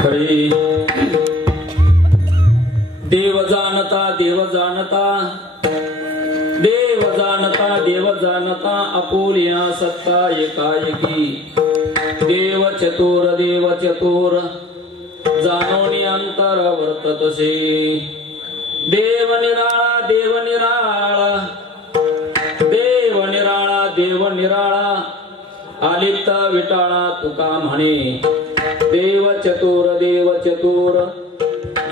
खरी देव जाणता देव जाणता देव जाणता देव जाणता आपुलिया सत्ता एकाएकी देव चतुर जाणोनी अंतर वर्ततसे देव निराळा देव निराळा देव निराळा देव निराळा आलिप्त विटाळा तुका म्हणे देव चतुर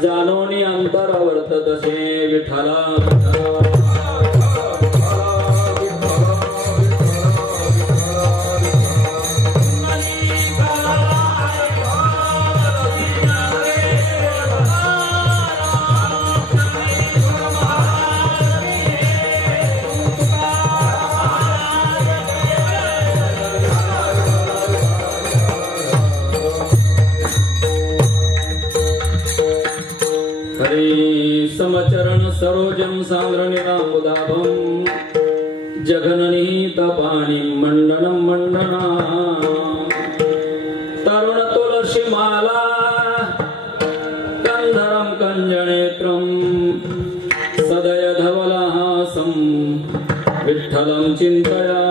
जाणोनी अंतर वर्ततसे विठ्ठला समचरण सरोजम सांद्रनिरामुदाभम जघननीत पाणी मंडनम मंडना तरुण तुलसी माला कंधरम कंजनेत्रम सदय धवलहासम विठ्ठलं चिंतया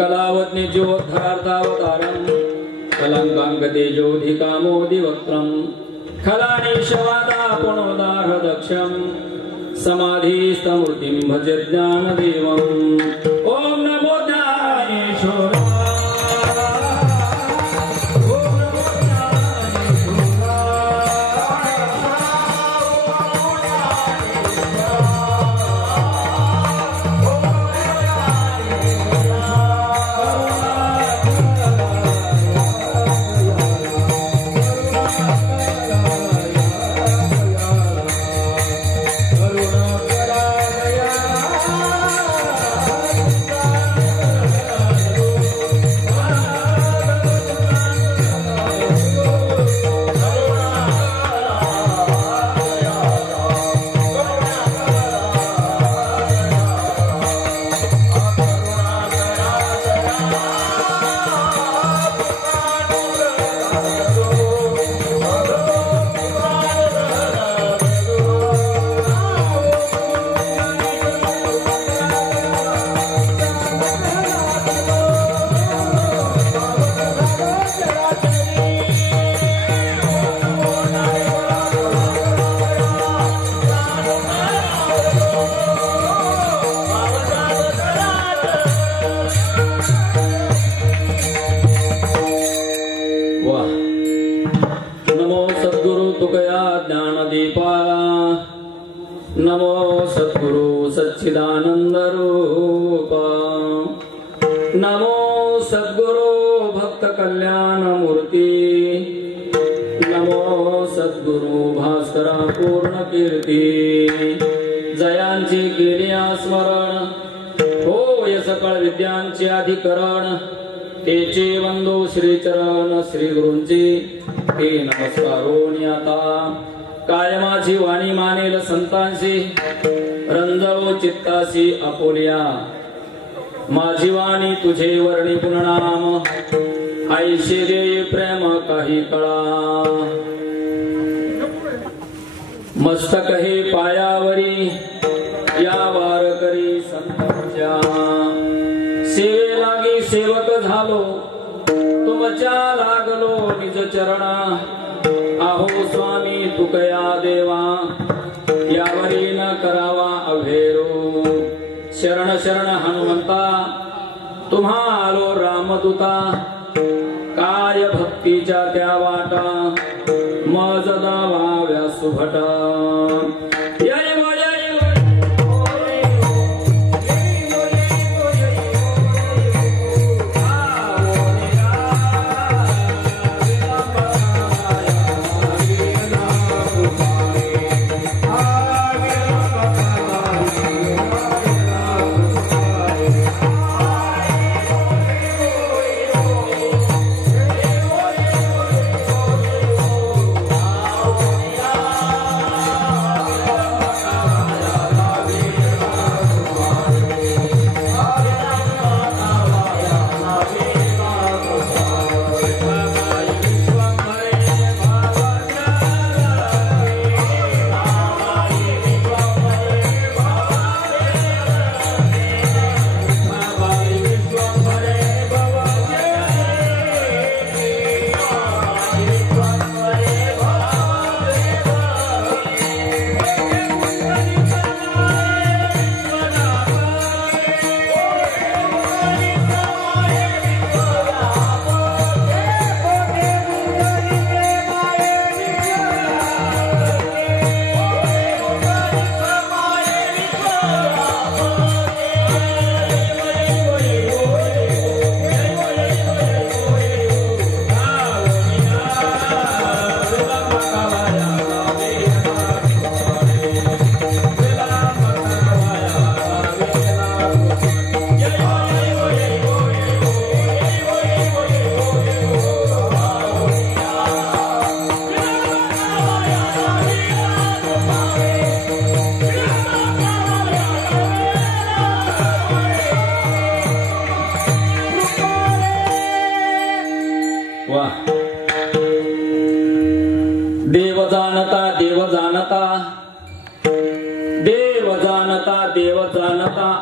कलावत्नि ज्योद्धरार्थावतारं कलङ्काङ्कतेजोधिकामोदिवक्त्रं खलानीशवादा पुनोदारदक्षं समाधिस्तमूर्तिं भज ज्ञानदेवम् ॐ नमो ज्ञानेश्वराय नमो सद्गुरु सच्चिदानंद रूप नमो सद्गुरु भक्त कल्याण मूर्ती नमो सद्गुरु भास्करा पूर्ण कीर्ती जयांची केली स्मरण होय सकळ विद्यांचे अधिकरण तेचे वंदो श्री चरण श्री गुरूंचे हे नमस्कारोनी आता काय माझी वाणी मानेल संतांशी रंजवो चित्तासी आपुलिया माझी वाणी तुझे वर्णी पुननाम ऐशे दे प्रेम काही कळा मस्तक हे पायावरी या वारकरी संतांच्या सेवे लागी सेवक झालो तुमच्या लागलो निज चरणा आहो स्वामी तुकया देवा यावरी न करावा अभेरो शरण शरण हनुमंता तुम्हा आलो रामदूता काय भक्तीच्या त्या वाटा मज दावा व्यासुभटा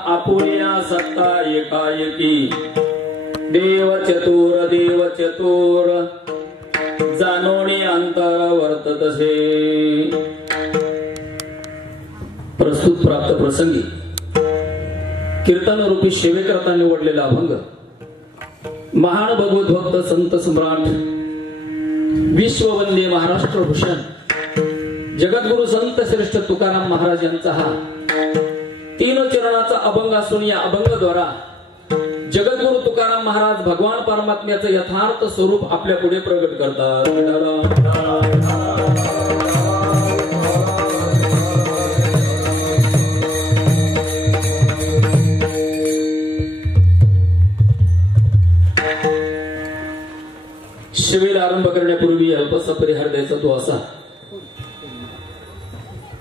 आपुलिया सत्ता एकाएकी देव चतुर जानोनी अंतर वर्ततसे प्रस्तुत प्राप्त प्रसंगी कीर्तन रूपी सेवेकरता निवडलेला अभंग महान भगवत भक्त संत सम्राट विश्ववंदे महाराष्ट्र भूषण जगद्गुरु संत श्रेष्ठ तुकाराम महाराज यांचा हा 3 चरणाचा अभंग असून या अभंगाद्वारा जगद्गुरु तुकाराम महाराज भगवान परमात्म्याचं यथार्थ स्वरूप आपल्या पुढे प्रगट करतात। शिवेला आरंभ करण्यापूर्वी अल्पसा परिहार द्यायचा तो असा,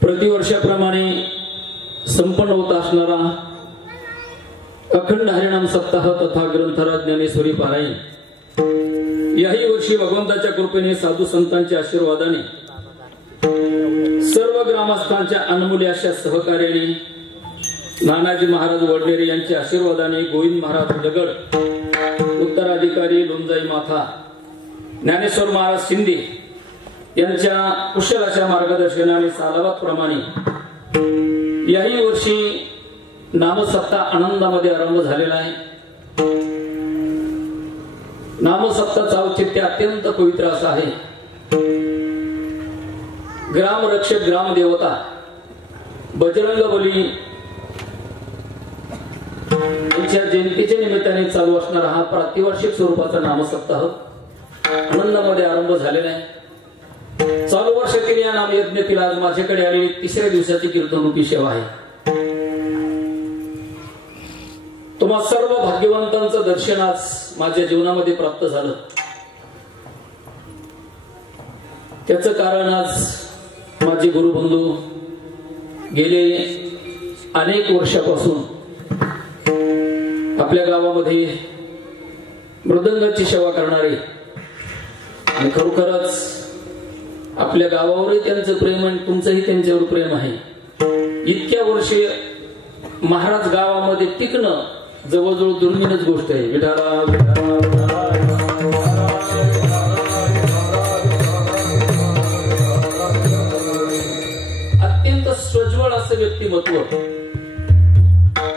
प्रतिवर्षाप्रमाणे संपन्न होत असणारा अखंड हरिनाम सप्ताह तथा ग्रंथराज ज्ञानेश्वरी पारायण याही वर्षी भगवंताच्या कृपेने साधू संतांच्या आशीर्वादाने सर्व ग्रामस्थांच्या अनमूल्य अशा सहकार्याने नानाजी महाराज वडनेरे यांच्या आशीर्वादाने गोविंद महाराज दगड उत्तराधिकारी लोणजाई माथा ज्ञानेश्वर महाराज शिंदे यांच्या कुशल अशा मार्गदर्शनाने सालाबाद प्रमाणे याही वर्षी नामसप्ताह आनंदामध्ये आरंभ झालेला आहे। नामसप्ताहाचं औचित्य अत्यंत पवित्र असं आहे। ग्राम रक्षक ग्राम देवता बजरंगबली यांच्या जयंतीच्या निमित्ताने चालू असणारा हा प्रातिवार्षिक स्वरूपाचा नामसप्ताह आनंदामध्ये आरंभ झालेला आहे। चालू वर्षातील या नामयज्ञातील आज माझ्याकडे आलेली 3ऱ्या दिवसाची कीर्तनरूपी सेवा आहे। तुम्हा सर्व भाग्यवंतांचं दर्शन आज माझ्या जीवनामध्ये प्राप्त झालं। त्याचं कारण आज माझे गुरुबंधू गेले अनेक वर्षापासून आपल्या गावामध्ये मृदंगाची सेवा करणारे आणि खरोखरच आपल्या गावावरही त्यांचं प्रेम आणि तुमचंही त्यांच्यावर प्रेम आहे. इतक्या वर्षे महाराज गावामध्ये टिकणं जवळजवळ दुर्मिळच गोष्ट आहे. विठाला अत्यंत स्वज्वळ असं व्यक्तिमत्व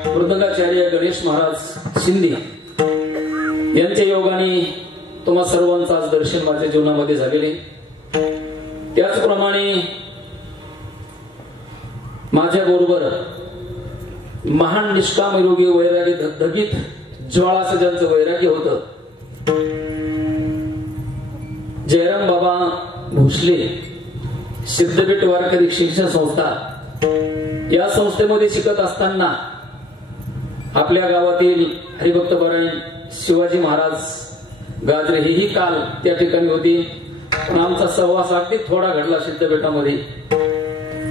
मृदंगाचार्य गणेश महाराज शिंदे यांच्या योगाने तुम्हा सर्वांचं आज दर्शन माझ्या जीवनामध्ये झालेले. त्याचप्रमाणे माझ्या बरोबर महान निष्काम योगी वैरागी धगधगीत ज्वाळा असं ज्यांचं वैराग्य होतं जयराम बाबा भोसले सिद्धपीठ वारकरी शिक्षण संस्था या संस्थेमध्ये शिकत असताना आपल्या गावातील हरिभक्त परायण शिवाजी महाराज गाजरे हेही काल त्या ठिकाणी होते. पण आमचा सहवास अगदी थोडा घडला सिद्धपीठामध्ये.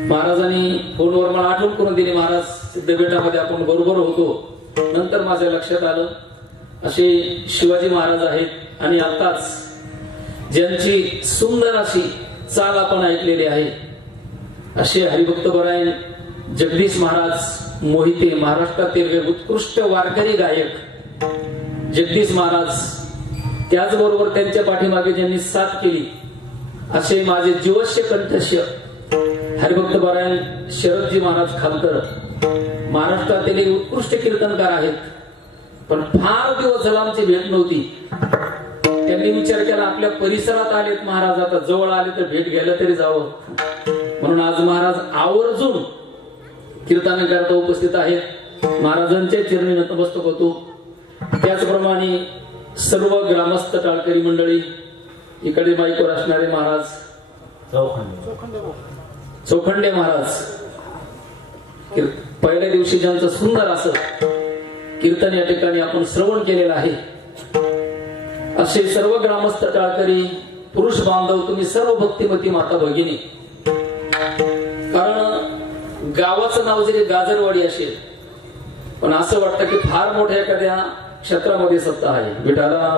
महाराजांनी फोनवर मला आठवण करून दिली, महाराज सिद्धपीठामध्ये आपण बरोबर होतो. नंतर माझ्या लक्षात आलं असे शिवाजी महाराज आहेत आणि आताच ज्यांची सुंदर अशी चाल आपण ऐकलेली आहे असे हरिभक्त परायण जगदीश महाराज मोहिते, महाराष्ट्रातील उत्कृष्ट वारकरी गायक जगदीश महाराज, त्याचबरोबर त्यांच्या पाठीमागे ज्यांनी साथ केली असे माझे जीवश्य कंठस्य हरिभक्त परायण शरदजी महाराज खालकर, महाराष्ट्रातील उत्कृष्ट कीर्तनकार आहेत. पण फार दिवस झाला आमची भेट नव्हती. त्यांनी विचार केला आपल्या परिसरात आलेत महाराज, आता जवळ आले तर भेट घ्यायला तरी जावं. म्हणून आज महाराज आवर्जून कीर्तनाकरता उपस्थित आहेत. महाराजांच्या चरणी नतमस्तक होतो. त्याचप्रमाणे सर्व ग्रामस्थ टाळकरी मंडळी, इकडे माईकवर असणारे महाराज चौखंडे महाराज, पहिल्या दिवशी ज्यांचं सुंदर असं कीर्तन या ठिकाणी आपण श्रवण केलेलं आहे, असे सर्व ग्रामस्थ टाळकरी पुरुष बांधव, तुम्ही सर्व भक्तिमती माता भगिनी. कारण गावाचं नाव जरी गाजरवाडी असेल पण असं वाटतं की फार मोठ्या एखाद्या क्षेत्रामध्ये सत्ता आहे. विठाला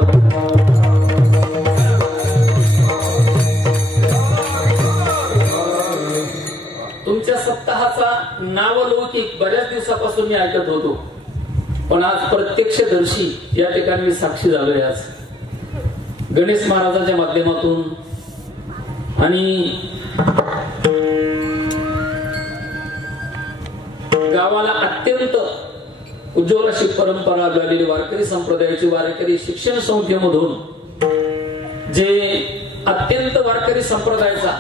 तुमच्या सप्ताहाचा नावलौकिक बऱ्याच दिवसापासून मी ऐकत होतो, पण आज प्रत्यक्षदर्शी या ठिकाणी मी साक्षी झालोय. आज गणेश महाराजांच्या माध्यमातून आणि गावाला अत्यंत उज्ज्वल अशी परंपरा लाभलेली वारकरी संप्रदायाची वारकरी शिक्षण संस्थेमधून जे अत्यंत वारकरी संप्रदायाचा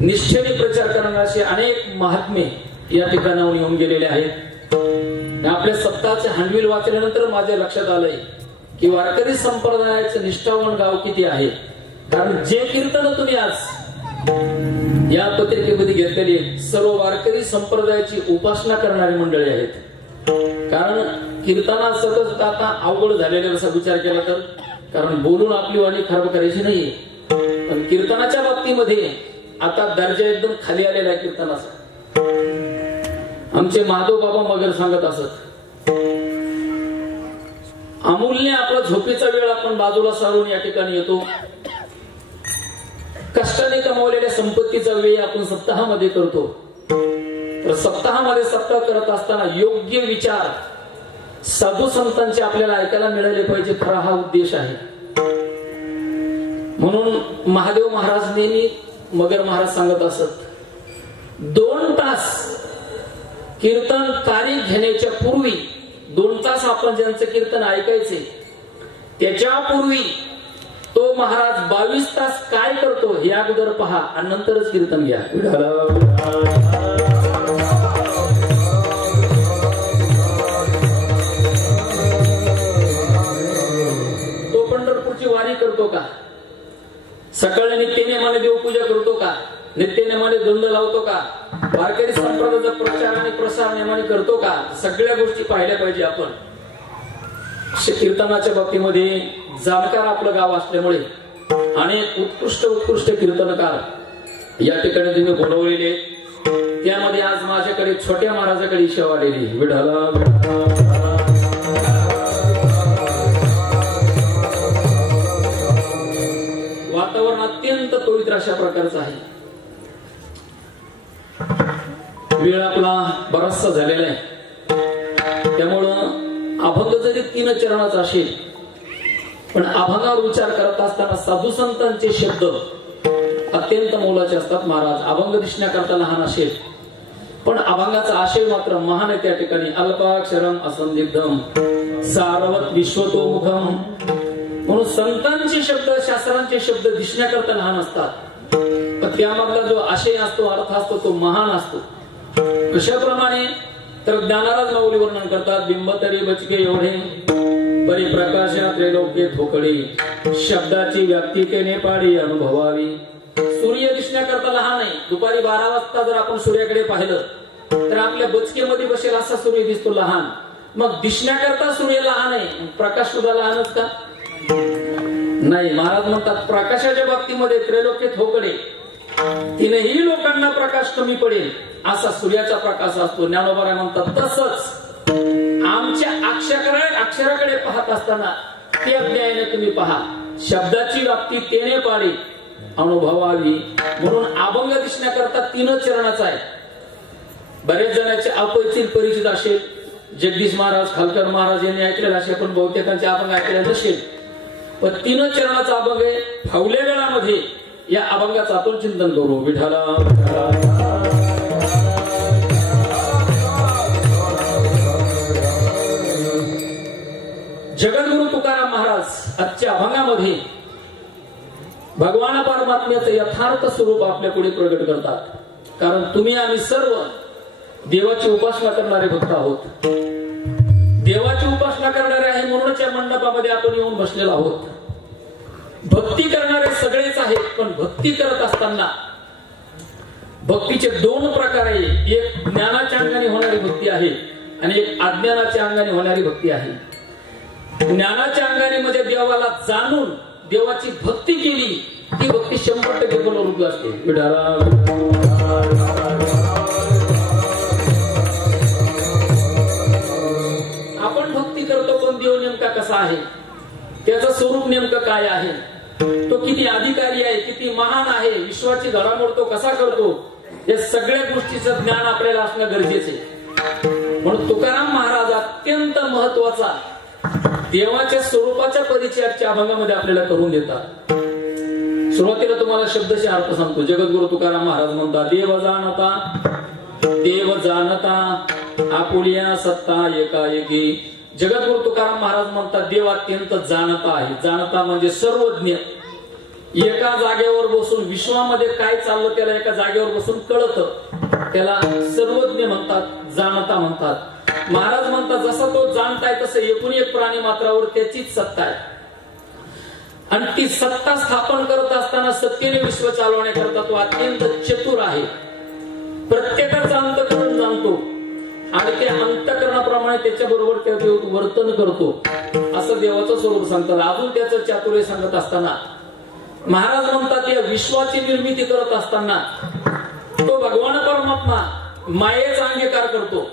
निष्ठेने प्रचार करणारे अनेक महात्मे या ठिकाणाहून येऊन गेलेले आहेत. आपल्या सप्ताहाचे हंडविल वाचल्यानंतर माझ्या लक्षात आलंय की वारकरी संप्रदायाचं निष्ठावान गाव किती आहे. कारण जे कीर्तन तुम्ही आज या पत्रिकेमध्ये घेतलेली सर्व वारकरी संप्रदायाची उपासना करणारी मंडळी आहेत. कारण कीर्तना सतत आता अवघड झालेला असा विचार केला तर, कारण बोलून आपली वाणी खराब करायची नाहीये, पण कीर्तनाच्या बाबतीमध्ये आता दर्जा एकदम खाली आलेला आहे कीर्तनाचा. आमचे माधव बाबा मगर सांगत असत, अमूल्य आपला झोपेचा वेळ आपण बाजूला सारून या ठिकाणी येतो. कष्टाने कमावलेल्या संपत्तीचा वेळ आपण सप्ताहामध्ये करतो. तर सप्ताहामध्ये सप्ताह करत असताना योग्य विचार साधू संतांचे आपल्याला ऐकायला मिळाले पाहिजे, खरा हा उद्देश आहे. म्हणून महादेव महाराज नेहमी मगर महाराज सांगत असत, 2 तास कीर्तन कार्य घेण्याच्या पूर्वी 2 तास आपण ज्यांचं कीर्तन ऐकायचे त्याच्यापूर्वी तो महाराज 22 तास काय करतो हे अगोदर पहा आणि नंतरच कीर्तन घ्या. तो पंढरपूरची वारी करतो का? सकाळी नित्यनेमाने देवपूजा करतो का? नित्यनेमाने दंड लावतो का? वारकरी संप्रदायाचा प्रचार आणि प्रसार नेमाने करतो का? सगळ्या गोष्टी पाहिल्या पाहिजे आपण. कीर्तनाच्या बाबतीमध्ये जाणकार आपलं गाव असल्यामुळे अनेक उत्कृष्ट कीर्तनकार या ठिकाणी तुम्ही बोलवलेले, त्यामध्ये आज माझ्याकडे छोट्या महाराजाकडे इच्छा आलेली. विठाला वातावरण अत्यंत पवित्र अशा प्रकारचं आहे. वेळ आपला बराचसा झालेला आहे, त्यामुळं अभंग जरी 3 चरणाचा असेल, पण अभंगावर विचार करत असताना साधू संतांचे शब्द अत्यंत मोलाचे असतात. महाराज अभंग दिसण्याकरता लहान असेल, पण अभंगाचा आशय मात्र महान आहे. त्या ठिकाणी अल्पाक्षरम असंदिग्धम सारवत विश्वतोमुखम, म्हणून संतांचे शब्द, शास्त्रांचे शब्द दिसण्याकरता लहान असतात, पण त्यामधला जो आशय असतो, अर्थ असतो, तो महान असतो. कशाप्रमाणे तर ज्ञानाराज माऊली वर्णन करतात. बिंबतरी बचके एवढे परिप्रकाशा त्रैलोक्य ठोकळे, शब्दाची व्याप्ती केने पाडी अनुभवावी. सूर्य दिसण्याकरता लहान आहे. दुपारी 12 वाजता जर आपण सूर्याकडे पाहिलं तर आपल्या बचकेमध्ये बसेल असा सूर्य दिसतो लहान. मग दिसण्याकरता सूर्य लहान आहे, प्रकाश सुद्धा लहानच का? नाही. महाराज म्हणतात प्रकाशाच्या बाबतीमध्ये त्रैलोक्य ठोकळे, तीनही लोकांना प्रकाश कमी पडेल असा सूर्याचा प्रकाश असतो. ज्ञानोबा म्हणतात तसंच आमच्या अक्षराकडे पाहत असताना ते अज्ञाने तुम्ही पहा, शब्दाची व्याप्ती तेने पाडी अनुभवावी. म्हणून अभंग दिसण्याकरता 3 चरणाचा आहे. बरेच जणांचे अपरिचित परिचित असेल, जगदीश महाराज, खालकर महाराज यांनी ऐकलेला असेल, पण बहुतेकांचे अभंग ऐकलेला नसेल. पण 3 चरणाचा अभंग आहे. फावल्या वेळामध्ये या अभंगाचं आपण चिंतन करू. विठाला जगद्गुरु तुकाराम महाराज आजच्या अभंगामध्ये भगवान परमात्म्याचं यथार्थ स्वरूप आपल्या पुढे प्रगट करतात. कारण तुम्ही आम्ही सर्व देवाची उपासना करणारे भक्त आहोत. देवाची उपासना करणारे आहे म्हणूनच या मंडपामध्ये आपण येऊन बसलेलो आहोत. भक्ती करणारे सगळेच आहेत, पण भक्ती करत असताना भक्तीचे 2 प्रकार आहे. एक ज्ञानाच्या अंगाने होणारी भक्ती आहे आणि एक अज्ञानाच्या अंगाने होणारी भक्ती आहे. ज्ञानाच्या अंगाने म्हणजे देवाला जाणून देवाची भक्ती केली, ती भक्ती 100% फलरूप असते. आपण भक्ती करतो, पण देव नेमका कसा आहे, त्याचं स्वरूप नेमकं काय आहे, तो किती अधिकारी आहे, किती महान आहे, विश्वाची घडामोड तो कसा करतो, या सगळ्या गोष्टीचं ज्ञान आपल्याला असणं गरजेचं आहे. म्हणून तुकाराम महाराज अत्यंत महत्वाचा देवाच्या स्वरूपाच्या परिचयाच्या अभंगामध्ये आपल्याला करून देतात. सुरुवातीला तुम्हाला शब्दशः अर्थ सांगतो. जगद्गुरु तुकाराम महाराज म्हणतात, देव जाणता आपुलिया सत्ता एकाएकी. जगद्गुरु तुकाराम महाराज म्हणतात देव अत्यंत जाणता आहे. जाणता म्हणजे सर्वज्ञ. एका जागेवर बसून विश्वामध्ये काय चाललं त्याला एका जागेवर बसून कळतं, त्याला सर्वज्ञ म्हणतात, जाणता म्हणतात. महाराज म्हणतात जसं तो जाणताय तसं एकूण एक प्राणी मात्रावर त्याचीच सत्ता आहे आणि ती सत्ता स्थापन करत असताना सत्तेने विश्व चालवण्याकरता तो अत्यंत चतुर आहे. प्रत्येकाचा अंतःकरण जाणतो आणि त्या अंतःकरणाप्रमाणे त्याच्या बरोबर त्या वर्तन करतो, असं देवाचं स्वरूप सांगतात. अजून त्याचं चातुर्य सांगत असताना महाराज म्हणतात या विश्वाची निर्मिती करत असताना तो भगवान परमात्मा मायेचा अंगीकार करतो.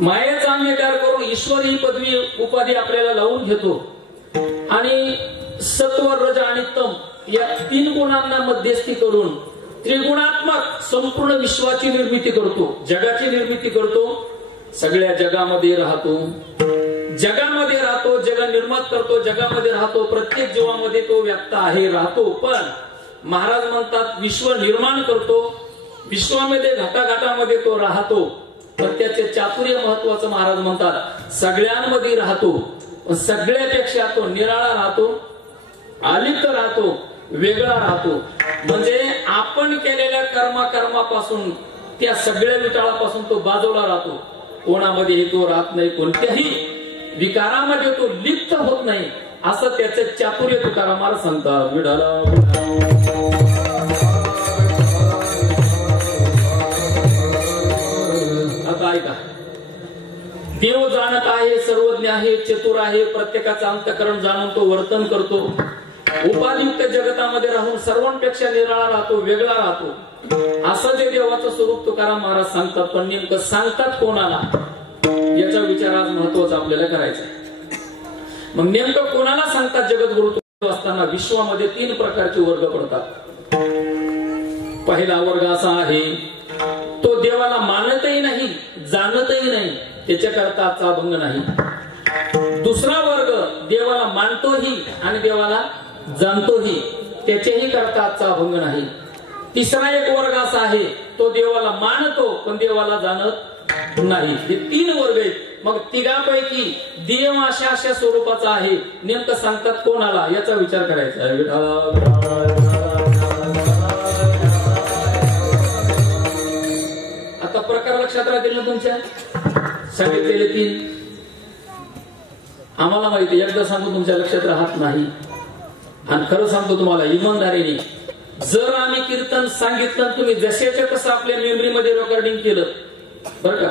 मायेचा अंगीकार करून ईश्वर ही पदवी उपाधी आपल्याला लावून घेतो आणि सत्व, रज आणि तम या 3 गुणांना मध्यस्थी करून त्रिगुणात्मक संपूर्ण विश्वाची निर्मिती करतो, जगाची निर्मिती करतो. सगळ्या जगामध्ये राहतो, जग निर्माण करतो, जगामध्ये राहतो. प्रत्येक जीवामध्ये तो व्याप्त आहे, राहतो. पण महाराज म्हणतात विश्व निर्माण करतो, विश्वामध्ये घाटाघाटामध्ये तो राहतो. पण त्याचे चातुर्य महत्वाचं महाराज म्हणतात सगळ्यांमध्ये राहतो, पण सगळ्यापेक्षा तो निराळा राहतो, अलिप्त राहतो, वेगळा राहतो. म्हणजे आपण केलेल्या कर्मापासून त्या सगळ्या विटाळापासून तो बाजूला राहतो. कोणामध्ये तो राहत नाही, कोणत्याही विकारामध्ये तो लिप्त होत नाही, असं त्याचे चातुर्य तुकारामाला सांगतात. ऐका, देव जाणत आहे, सर्वज्ञ आहे, चतुर आहे, प्रत्येकाचं अंतःकरण जाणून तो वर्तन करतो. उपाधियुक्त जगतामध्ये राहून सर्वांपेक्षा निराळा राहतो, वेगळा राहतो, असं जे देवाचं स्वरूप तुकाराम महाराज सांगतात. पण नेमकं सांगतात कोणाला याचा विचार आज महत्वाचा आपल्याला करायचा आहे. मग नेमकं कोणाला सांगतात जगद्गुरु असताना? विश्वामध्ये 3 प्रकारचे वर्ग पडतात. पहिला वर्ग असा आहे, तो देवाला मानतही नाही, जाणतही नाही, त्याच्याकरता आजचा अभंग नाही. दुसरा वर्ग देवाला मानतोही आणि देवाला जाणतोही, त्याचेही करता आजचा अभंग नाही. तिसरा एक वर्ग असा आहे, तो देवाला मानतो पण देवाला जाणत नाही. हे 3 वर्ग आहेत. मग तिघांपैकी देव अशा स्वरूपाचा आहे, नेमकं सांगतात कोणाला याचा विचार करायचा आहे. आता प्रकार लक्षात राहतील ना तुमच्या? सांगितलेले 3 आम्हाला माहिती, एकदा सांगून तुमच्या लक्षात राहत नाही. आणि खरं सांगतो तुम्हाला इमानदारीने, जर आम्ही कीर्तन सांगितलं तुम्ही जशाच्या तसं आपल्या मेमरीमध्ये रेकॉर्डिंग केलं बरं का,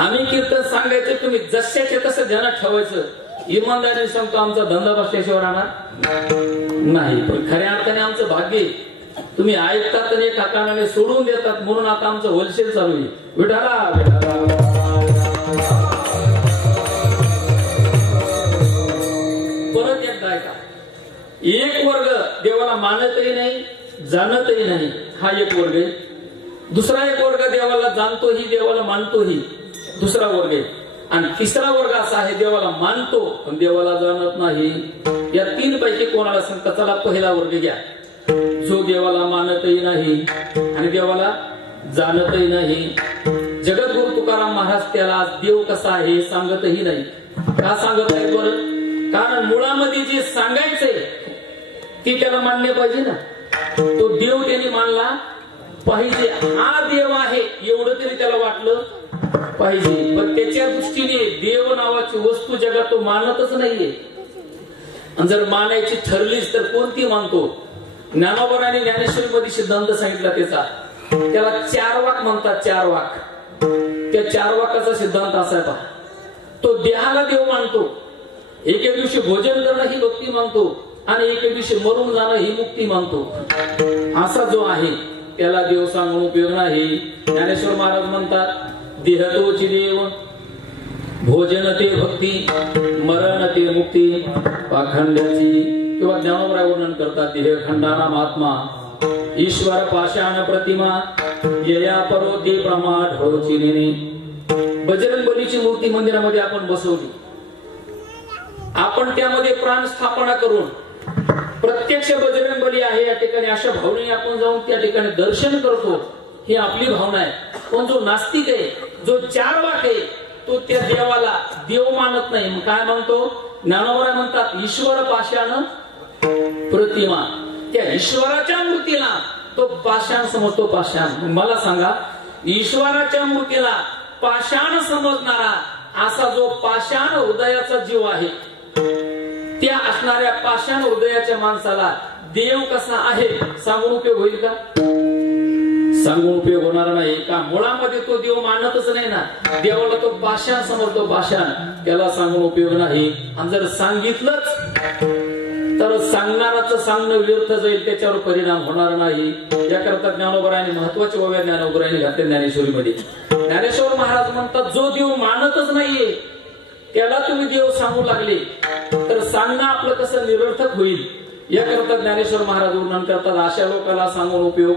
आम्ही कीर्तन सांगायचं तुम्ही जशाच्या तसं ध्यानात ठेवायचं, इमानदारीने सांगतो आमचा धंदा बसल्याशिवाय राहणार नाही. पण खऱ्या अर्थाने आमचं भाग्य तुम्ही ऐकतात आणि एका कानाने सोडून देतात, म्हणून आता आमचं होलसेल चालू आहे. विठाला परत एकदा ऐका. एक वर्ग देवाला मानतही नाही, जाणतही नाही, हा एक वर्ग आहे. दुसरा एक वर्ग देवाला जाणतोही, देवाला मानतोही, दुसरा वर्ग आहे. आणि तिसरा वर्ग असा आहे, देवाला मानतो पण देवाला जाणत नाही. या 3 पैकी कोणाला सांगता? चला पहिला वर्ग घ्या, जो देवाला मानतही नाही आणि देवाला जाणतही नाही. जगद्गुरु तुकाराम महाराज त्याला आज देव कसा आहे सांगतही नाही. का सांगत नाही बरं? कारण मुळामध्ये जे सांगायचंय ते त्याला मान्य पाहिजे ना. तो देव त्यांनी मानला पाहिजे, हा देव आहे एवढं तरी त्याला वाटलं पाहिजे. पण त्याच्या दृष्टीने देव नावाची वस्तू जगात तो मानतच नाहीये. आणि जर मानायची ठरलीच तर कोणती मानतो? ज्ञानोबराने ज्ञानेश्वरी मध्ये सिद्धांत सांगितला त्याचा, त्याला 4 वाक म्हणतात. 4 वाक. त्या 4 वाकाचा सिद्धांत असा आहे, तो देहाला देव मानतो, एके दिवशी भोजन करणं ही भक्ती मानतो आणि एके दिवशी मरून जाणं ही मुक्ती मानतो. असा जो आहे त्याला देव सांगून उपयोग नाही. ज्ञानेश्वर महाराज म्हणतात, देह तोची देव, भोजन ते भक्ती, मरण ते मुक्ती, पाखंड्याची किंवा ज्ञानोबराय वर्णन करतात, देह खंडाना महात्मा, ईश्वर पाषाण प्रतिमा, यया परोदे प्रमा ढोची नेने. बजरंग बलीची मूर्ती मंदिरामध्ये आपण बसवली, आपण त्यामध्ये प्राण स्थापना करून प्रत्यक्ष बजरंग बली आहे या ठिकाणी अशा भावनेने आपण जाऊन त्या ठिकाणी दर्शन करतो, ही आपली भावना आहे. पण जो नास्तिक आहे, जो 4 वाक आहे, तो त्या देवाला देव मानत नाही. मग काय म्हणतो? ज्ञानोबराय म्हणतात, ईश्वर पाषाण प्रतिमा, त्या ईश्वराच्या मूर्तीला तो पाषाण समजतो. पाषाण. मला सांगा, ईश्वराच्या मूर्तीला पाषाण समजणारा असा जो पाषाण हृदयाचा जीव आहे, त्या असणाऱ्या पाषाण हृदयाच्या माणसाला देव कसा आहे सांगून उपयोग होईल का? सांगून उपयोग होणार नाही. का मुळामध्ये तो देव मानतच नाही ना. देवाला तो पाषाण समजतो, पाषाण, त्याला सांगून उपयोग नाही. आणि जर सांगितलंच तर सांगणाराचं सांगणं व्यर्थ जाईल, त्याच्यावर परिणाम होणार नाही. याकरता ज्ञानोबरायने महत्वाचे ओव्या ज्ञानोबरायने घातले ज्ञानेश्वरीमध्ये. ज्ञानेश्वर महाराज म्हणतात, जो देव मानतच नाहीये त्याला तुम्ही देव सांगू लागले तर सांगणं आपलं कसं निरर्थक होईल. याकरता ज्ञानेश्वर महाराज वर्णन करतात, अशा लोकांना सांगून उपयोग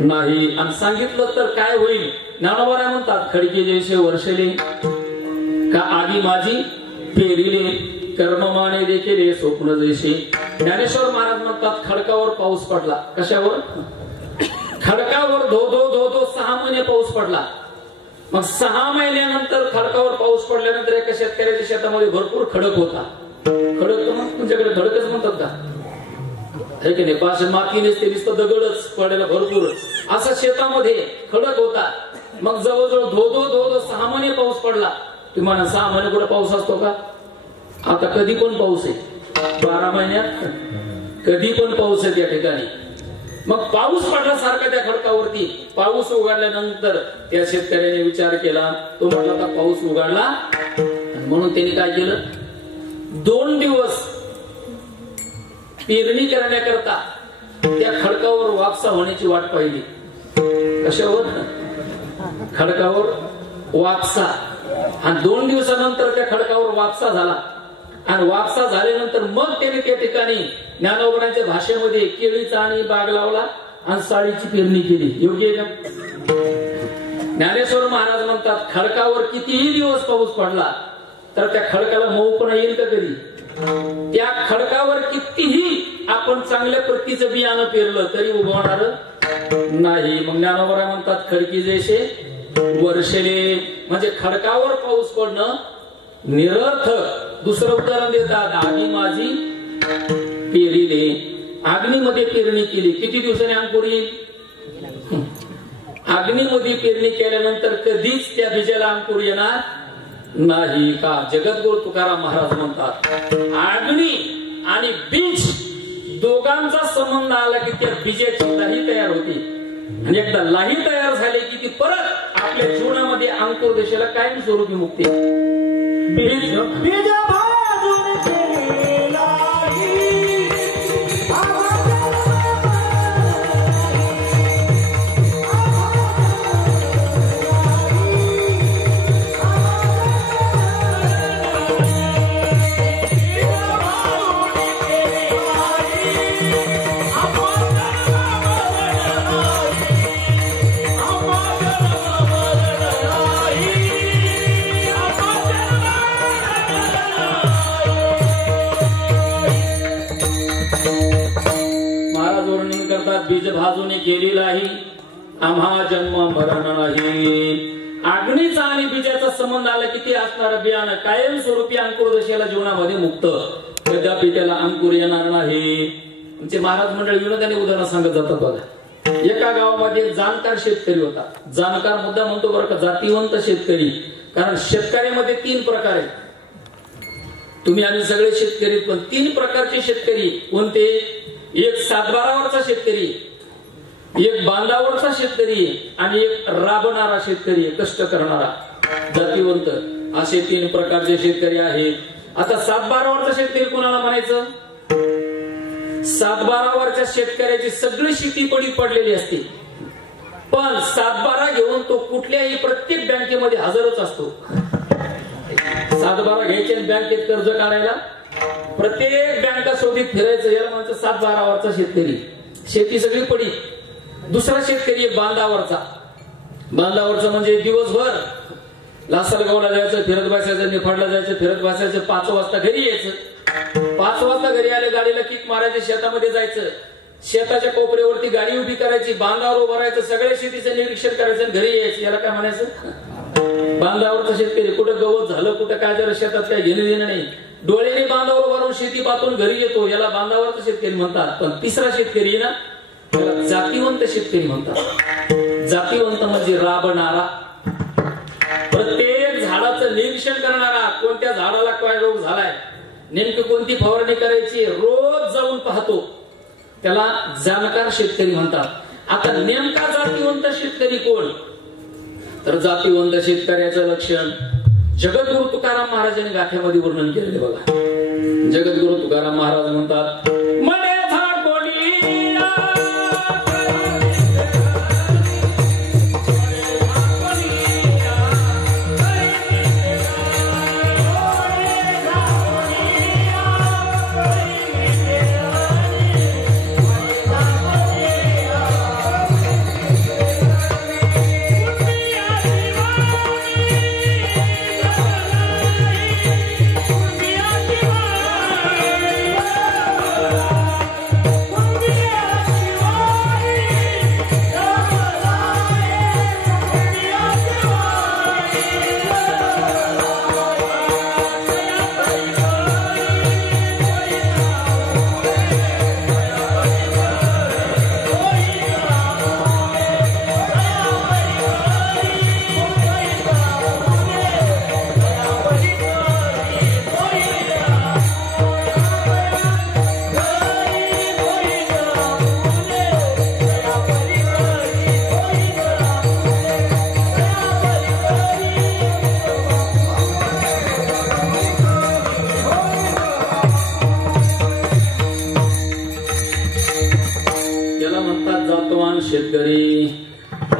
नाही. आणि सांगितलं तर काय होईल? ज्ञानोबराय म्हणतात, खडकी जैसे वर्षले का आगी माझी पेरिले, कर्ममाने देखील स्वप्न जैसे. ज्ञानेश्वर महाराज म्हणतात, खडकावर पाऊस पडला. कशावर? खडकावर धो धो धो धो 6 महिने पाऊस पडला. मग 6 महिन्यानंतर खडकावर पाऊस पडल्यानंतर एका शेतकऱ्याच्या शेतामध्ये भरपूर खडक होता. खडक मग तुमच्याकडे खडकच म्हणतात का? आहे की नाही? पाच माती नसते, नुसतं दगडच पडायला भरपूर. असं शेतामध्ये खडक होता. मग जवळजवळ धो धो धो धो 6 महिने पाऊस पडला. तुम्हाला 6 महिने कुठे पाऊस असतो का? आता कधी पण पाऊस आहे, 12 महिन्यात कधी पण पाऊस आहे त्या ठिकाणी. मग पाऊस पडल्यासारखा त्या खडकावरती. पाऊस उघडल्यानंतर त्या शेतकऱ्याने विचार केला, तो म्हटला आता पाऊस उघडला, म्हणून त्यांनी काय केलं, 2 दिवस पेरणी करण्याकरता त्या खडकावर वापसा होण्याची वाट पाहिली. कशावर? खडकावर वापसा. आणि 2 दिवसानंतर त्या खडकावर वापसा झाला. आणि वापसा झाल्यानंतर मग त्याने त्या ठिकाणी ज्ञानोबरांच्या भाषेमध्ये केळीचा आणि बाग लावला आणि साळीची पेरणी केली. योग्य आहे का? ज्ञानेश्वर महाराज म्हणतात, खडकावर कितीही दिवस पाऊस पडला तर त्या खडकाला मऊपणा येईल का कधी? त्या खडकावर कितीही आपण चांगल्या प्रतीचं बियाणं पेरलं तरी उगवणार नाही. मग ज्ञानोबरा म्हणतात, खडकी जैसे वर्षले, म्हणजे खडकावर पाऊस पडणं निरर्थक. दुसरं उदाहरण देतात, आगी माझी पेरिले, अग्नीमध्ये पेरणी केली, किती दिवसांनी अंकुर येईल? अग्नीमध्ये पेरणी केल्यानंतर कधीच त्या बीजाला अंकुर येणार नाही का? जगद्गुरु तुकाराम महाराज म्हणतात, अग्नी आणि बीज दोघांचा संबंध आला की त्या बीजाची लाही तयार होती. आणि एकदा लाही तयार झाली की ती परत आपल्या जीवनामध्ये अंकुर देशाला कायम स्वरूपी मुक्ती. बीज भाजूने गेलेलाही आम्हा जन्म मरण नाही. अग्नीचा आणि बीजाचा संबंध आला की ते असणारं बियाणं कायम स्वरूपी अंकुर दशेला जीवनामध्ये मुक्त, कदापि त्याला अंकुर येणार नाही. म्हणजे महाराज मंडळ विनोदाने उदाहरण सांगत जातात बघा. एका गावामध्ये जाणकार शेतकरी होता. जाणकार मुद्दा म्हणतो बरं का, जातीवंत शेतकरी. कारण शेतकऱ्यामध्ये 3 प्रकार आहेत. तुम्ही आम्ही सगळे शेतकरी, पण 3 प्रकारचे शेतकरी कोणते? एक 7-12 शेतकरी, एक बांधावरचा शेतकरी आणि एक राबणारा शेतकरी, कष्ट करणारा. जातीवंत असे 3 प्रकारचे शेतकरी आहेत. आता 7-12 शेतकरी कोणाला म्हणायचं? 7-12 शेतकऱ्याची सगळी शेती पडलेली असते, पण 7-12 घेऊन तो कुठल्याही प्रत्येक बँकेमध्ये हजरच असतो. 7-12 घ्यायचे बँकेत कर्ज काढायला प्रत्येक बँका शोधित फिरायचं, याला म्हणतात 7-12 शेतकरी. शेती सगळी पडी. दुसरा शेतकरी बांधावरचा. बांधावरचा म्हणजे दिवसभर लासलगावला जायचं, फिरत बसायचं, निफाडला जायचं, फिरत बसायचं, 5 वाजता घरी यायचं. 5 वाजता घरी आले, गाडीला किक मारायचे, शेतामध्ये जायचं, शेताच्या कोपऱ्यावरती गाडी उभी करायची, बांधावर उभं राहायचं, सगळ्या शेतीचं निरीक्षण करायचं, घरी यायचं. याला काय म्हणायचं? बांधावरचा शेतकरी. कुठं गवत झालं, कुठं काय झालं, शेतात काय घेणं देणं नाही. डोळ्याने बांधावर भरून शेती पातून घरी येतो, याला बांधावरचा शेतकरी म्हणतात. पण तिसरा शेतकरी ना, त्याला जातीवंत शेतकरी म्हणतात. जातीवंत म्हणजे राबणारा, प्रत्येक झाडाचं निरीक्षण करणारा. कोणत्या झाडाला काय रोग झालाय, नेमकी कोणती फवारणी करायची, रोज जाऊन पाहतो, त्याला जाणकार शेतकरी म्हणतात. आता नेमका जातीवंत शेतकरी कोण? तर जातीवंत शेतकऱ्याचं लक्षण जगद्गुरु तुकाराम महाराजांनी गाथ्यामध्ये वर्णन केलेले बघा. जगद्गुरु तुकाराम महाराज म्हणतात,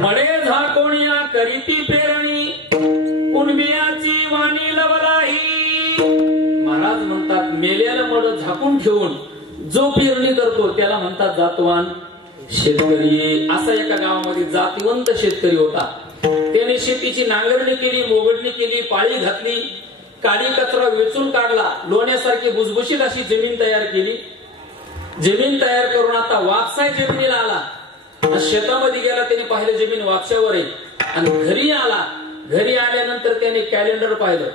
मळे झाकोणिया करीती पेरणी कुणबियाची वाणी लवलाही. महाराज म्हणतात मेलेलं मड झाकून ठेवून जो पेरणी करतो त्याला म्हणतात जातवान शेतकरी. असा एका गावामध्ये जातिवंत शेतकरी होता. त्याने शेतीची नांगरणी केली, मोगडणी केली, पाळी घातली, काडी कचरा वेचून काढला, लोण्यासारखी भुसभुशीत अशी जमीन तयार केली. जमीन तयार करून आता वापसाय जमिनीला आला. शेतामध्ये गेला, त्याने पाहिलं जमीन वापशावर आहे. आणि घरी आला. घरी आल्यानंतर त्याने कॅलेंडर पाहिलं.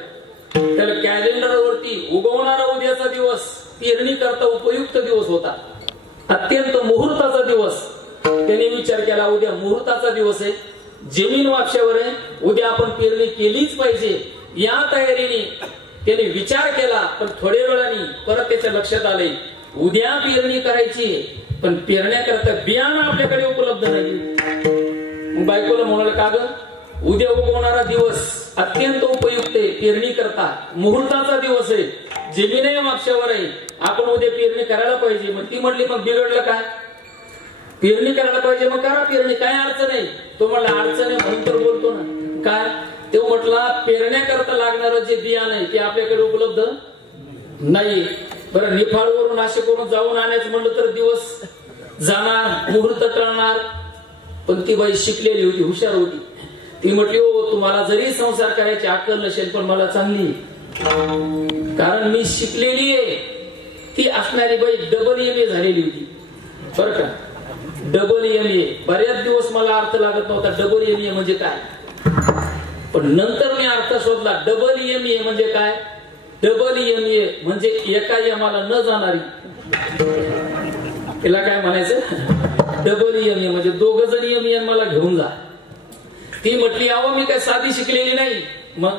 त्याला कॅलेंडरवरती उगवणारा उद्याचा दिवस पेरणी करता उपयुक्त दिवस होता, अत्यंत मुहूर्ताचा दिवस. त्याने विचार केला उद्या मुहूर्ताचा दिवस आहे, जमीन वापशावर आहे, उद्या आपण पेरणी केलीच पाहिजे. या तयारीने त्याने विचार केला. पण थोड्या वेळाने परत त्याच्या लक्षात आले उद्या पेरणी करायची, पण पेरण्याकरता बियाणं आपल्याकडे उपलब्ध नाही. मग बायकोला म्हणाल का ग, उद्या उगवणारा दिवस अत्यंत उपयुक्त आहे, पेरणी करता मुहूर्ताचा दिवस आहे, जमीनही वापशावर आहे, आपण उद्या पेरणी करायला पाहिजे. मग ती म्हटली मग बिघडलं काय, पेरणी करायला पाहिजे मग करा पेरणी, काय अडचण आहे. तो म्हटला अडचण आहे म्हणून तर बोलतो ना. काय तो म्हटला पेरण्याकरता लागणारं जे बियाणं आहे ते आपल्याकडे उपलब्ध नाही. बरं निफाडवरून असे करून जाऊन आणायचं म्हणलं तर दिवस जाणार, मुहूर्त टळणार. पण ती बाई शिकलेली होती, हुशार होती. ती म्हटली हो तुम्हाला जरी संसार करायची अक्कल नसेल पण मला चांगली, कारण मी शिकलेली आहे. ती असणारी बाई डबल MA झालेली होती बरं का. डबल MA बऱ्याच दिवस मला अर्थ लागत नव्हता डबल MA म्हणजे काय. पण नंतर मी अर्थ शोधला. डबल MA म्हणजे काय. डबल MA म्हणजे एका यमाला न जाणारी. तिला काय म्हणायचं, डबल MA म्हणजे दोघ जण MA मला घेऊन जा. ती म्हटली अहो मी काय साधी शिकलेली नाही. मग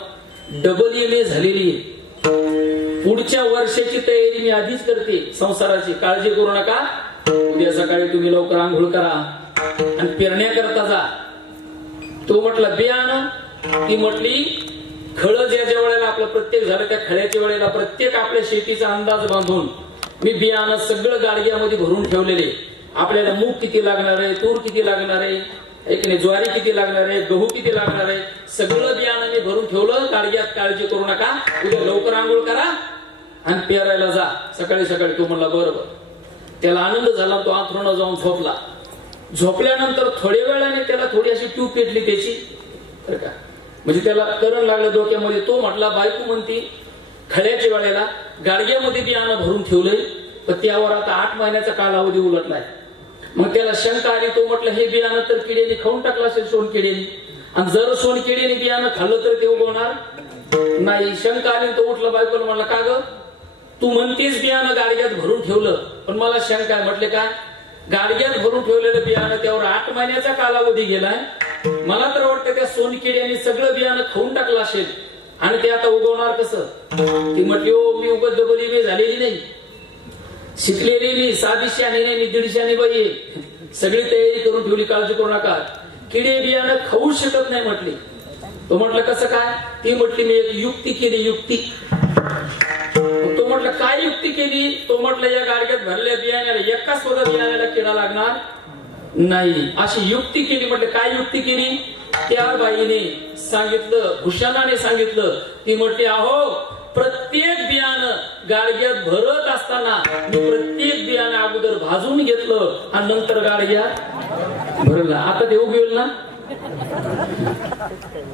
डबल MA झालेली आहे. पुढच्या वर्षाची तयारी मी आधीच करते संसाराची, काळजी करू नका. उद्या सकाळी तुम्ही लवकर आंघोळ करा आणि पेरण्या करता जा. तो म्हटला बियाणं. ती म्हटली खळं ज्या वेळेला आपलं प्रत्येक झालं त्या खळ्याच्या वेळेला प्रत्येक आपल्या शेतीचा अंदाज बांधून मी बियाणं सगळं गाडग्यामध्ये भरून ठेवलेले. आपल्याला मूग किती लागणार आहे, तूर किती लागणार आहे, एक नाही ज्वारी किती लागणार आहे, गहू किती लागणार आहे, सगळं बियाणं मी भरून ठेवलं गाडग्यात. काळजी करू नका, उद्या लवकर आंघोळ करा आणि पेरायला जा सकाळी सकाळी. तो म्हणला बरोबर. त्याला आनंद झाला. तो आथरुणात जाऊन झोपला. झोपल्यानंतर थोड्या वेळाने त्याला थोडी अशी ट्यूब पेटली त्याची बरं का. म्हणजे त्याला करण लागलं डोक्यामध्ये. तो म्हटला बायको म्हणती खळ्याच्या वेळेला गाडग्यामध्ये बियाणं भरून ठेवलंय, पण त्यावर आता 8 महिन्याचा कालावधी उलटलाय. मग त्याला शंका आली. तो म्हटलं हे बियाणं तर किड्याने खाऊन टाकलं असेल, सोनकिड्याने, आणि जर सोनकिड्याने बियाणं खाल्लं तर ते उगवणार नाही. शंका आली. तो उठला. बायकोला म्हणला का ग तू म्हणतेस बियाणं गाडग्यात भरून ठेवलं, पण मला शंका आहे. म्हटले काय, गाडग्यात भरून ठेवलेलं बियाणं त्यावर 8 महिन्याचा कालावधी गेलाय. मला तर वाटतं त्या सोनकिड्याने सगळं बियाणं खाऊन टाकलं असेल आणि ते आता उगवणार कसं. ती म्हटली हो मी उगत डबल MA झालेली नाही, शिकलेली मी, साधी शाणी नाही, मी 150 बाई आहे, सगळी तयारी करून ठेवली, काळजी करू नका. किडे बियाणं खाऊ शकत नाही म्हटली. तो म्हटलं कसं काय. ती म्हटली मी एक युक्ती केली. युक्ती. तो म्हटलं काय युक्ती केली. तो म्हटलं या गाडग्यात भरल्या बियाण्याला एका सुद्धा बियाण्याला किडा लागणार नाही, अशी युक्ती केली. म्हटलं काय युक्ती केली. त्या बाईने सांगितलं, भूषणाने सांगितलं. ती म्हटली अहो प्रत्येक बियाणं गाडग्यात भरत असताना मी प्रत्येक बियाणं अगोदर भाजून घेतलं आणि नंतर गाडग्यात भरलं. आता ते उगवेल ना.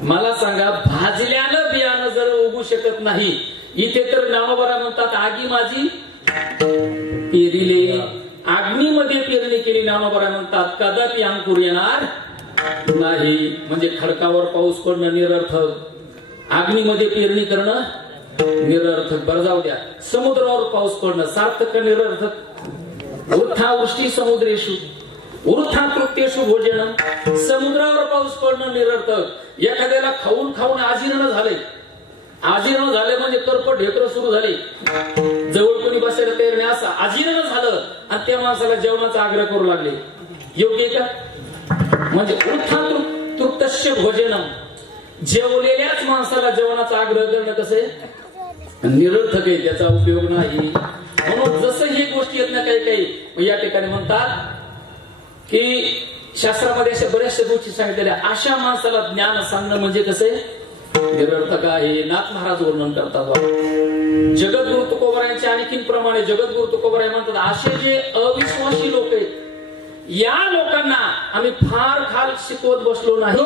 मला सांगा भाजल्यानं बियाणं जर उगू शकत नाही. इथे तर नामोबरा म्हणतात आगी माझी पेरिले. अग्नीमध्ये पेरणी केली नामोबरा म्हणतात कदापि अंकुर येणार नाही. म्हणजे खडकावर पाऊस पडणं निरर्थक, अग्नीमध्ये पेरणी करणं निरर्थक. बरं जाऊ द्या, समुद्रावर पाऊस पडणं सार्थक का निरर्थक. वृथा वृष्टी समुद्रेशु वृथा तृप्तेषु भोजनम. समुद्रावर पाऊस पडणं निरर्थक. एखाद्याला खाऊन खाऊन आजीर्ण झाले, आजीर्ण झाले म्हणजे करपट ढेकर सुरू झाले, जवळ कोणी बसायला तयार नाही, असं आजीर्ण झालं आणि त्या माणसाला जेवणाचा आग्रह करू लागले. योग्य का. म्हणजे वृथा तृप्तस्य भोजनम. जेवलेल्याच माणसाला जेवणाचा आग्रह करणं कसं आहे, निरर्थक आहे, त्याचा उपयोग नाही. म्हणून जसं ही गोष्टी येत ना काही काही या ठिकाणी म्हणतात की शास्त्रामध्ये अशा बऱ्याचशा गोष्टी सांगितलेल्या. अशा माणसाला ज्ञान सांगणं म्हणजे कसे निरर्थक आहे. नाथ महाराज वर्णन करतात. जगद्गुरु तुकोबरायांच्या आणखीन प्रमाणे जगद्गुरु तुकोबराय म्हणतात असे जे अविश्वासी लोक आहेत या लोकांना आम्ही फार खाल शिकवत बसलो नाही.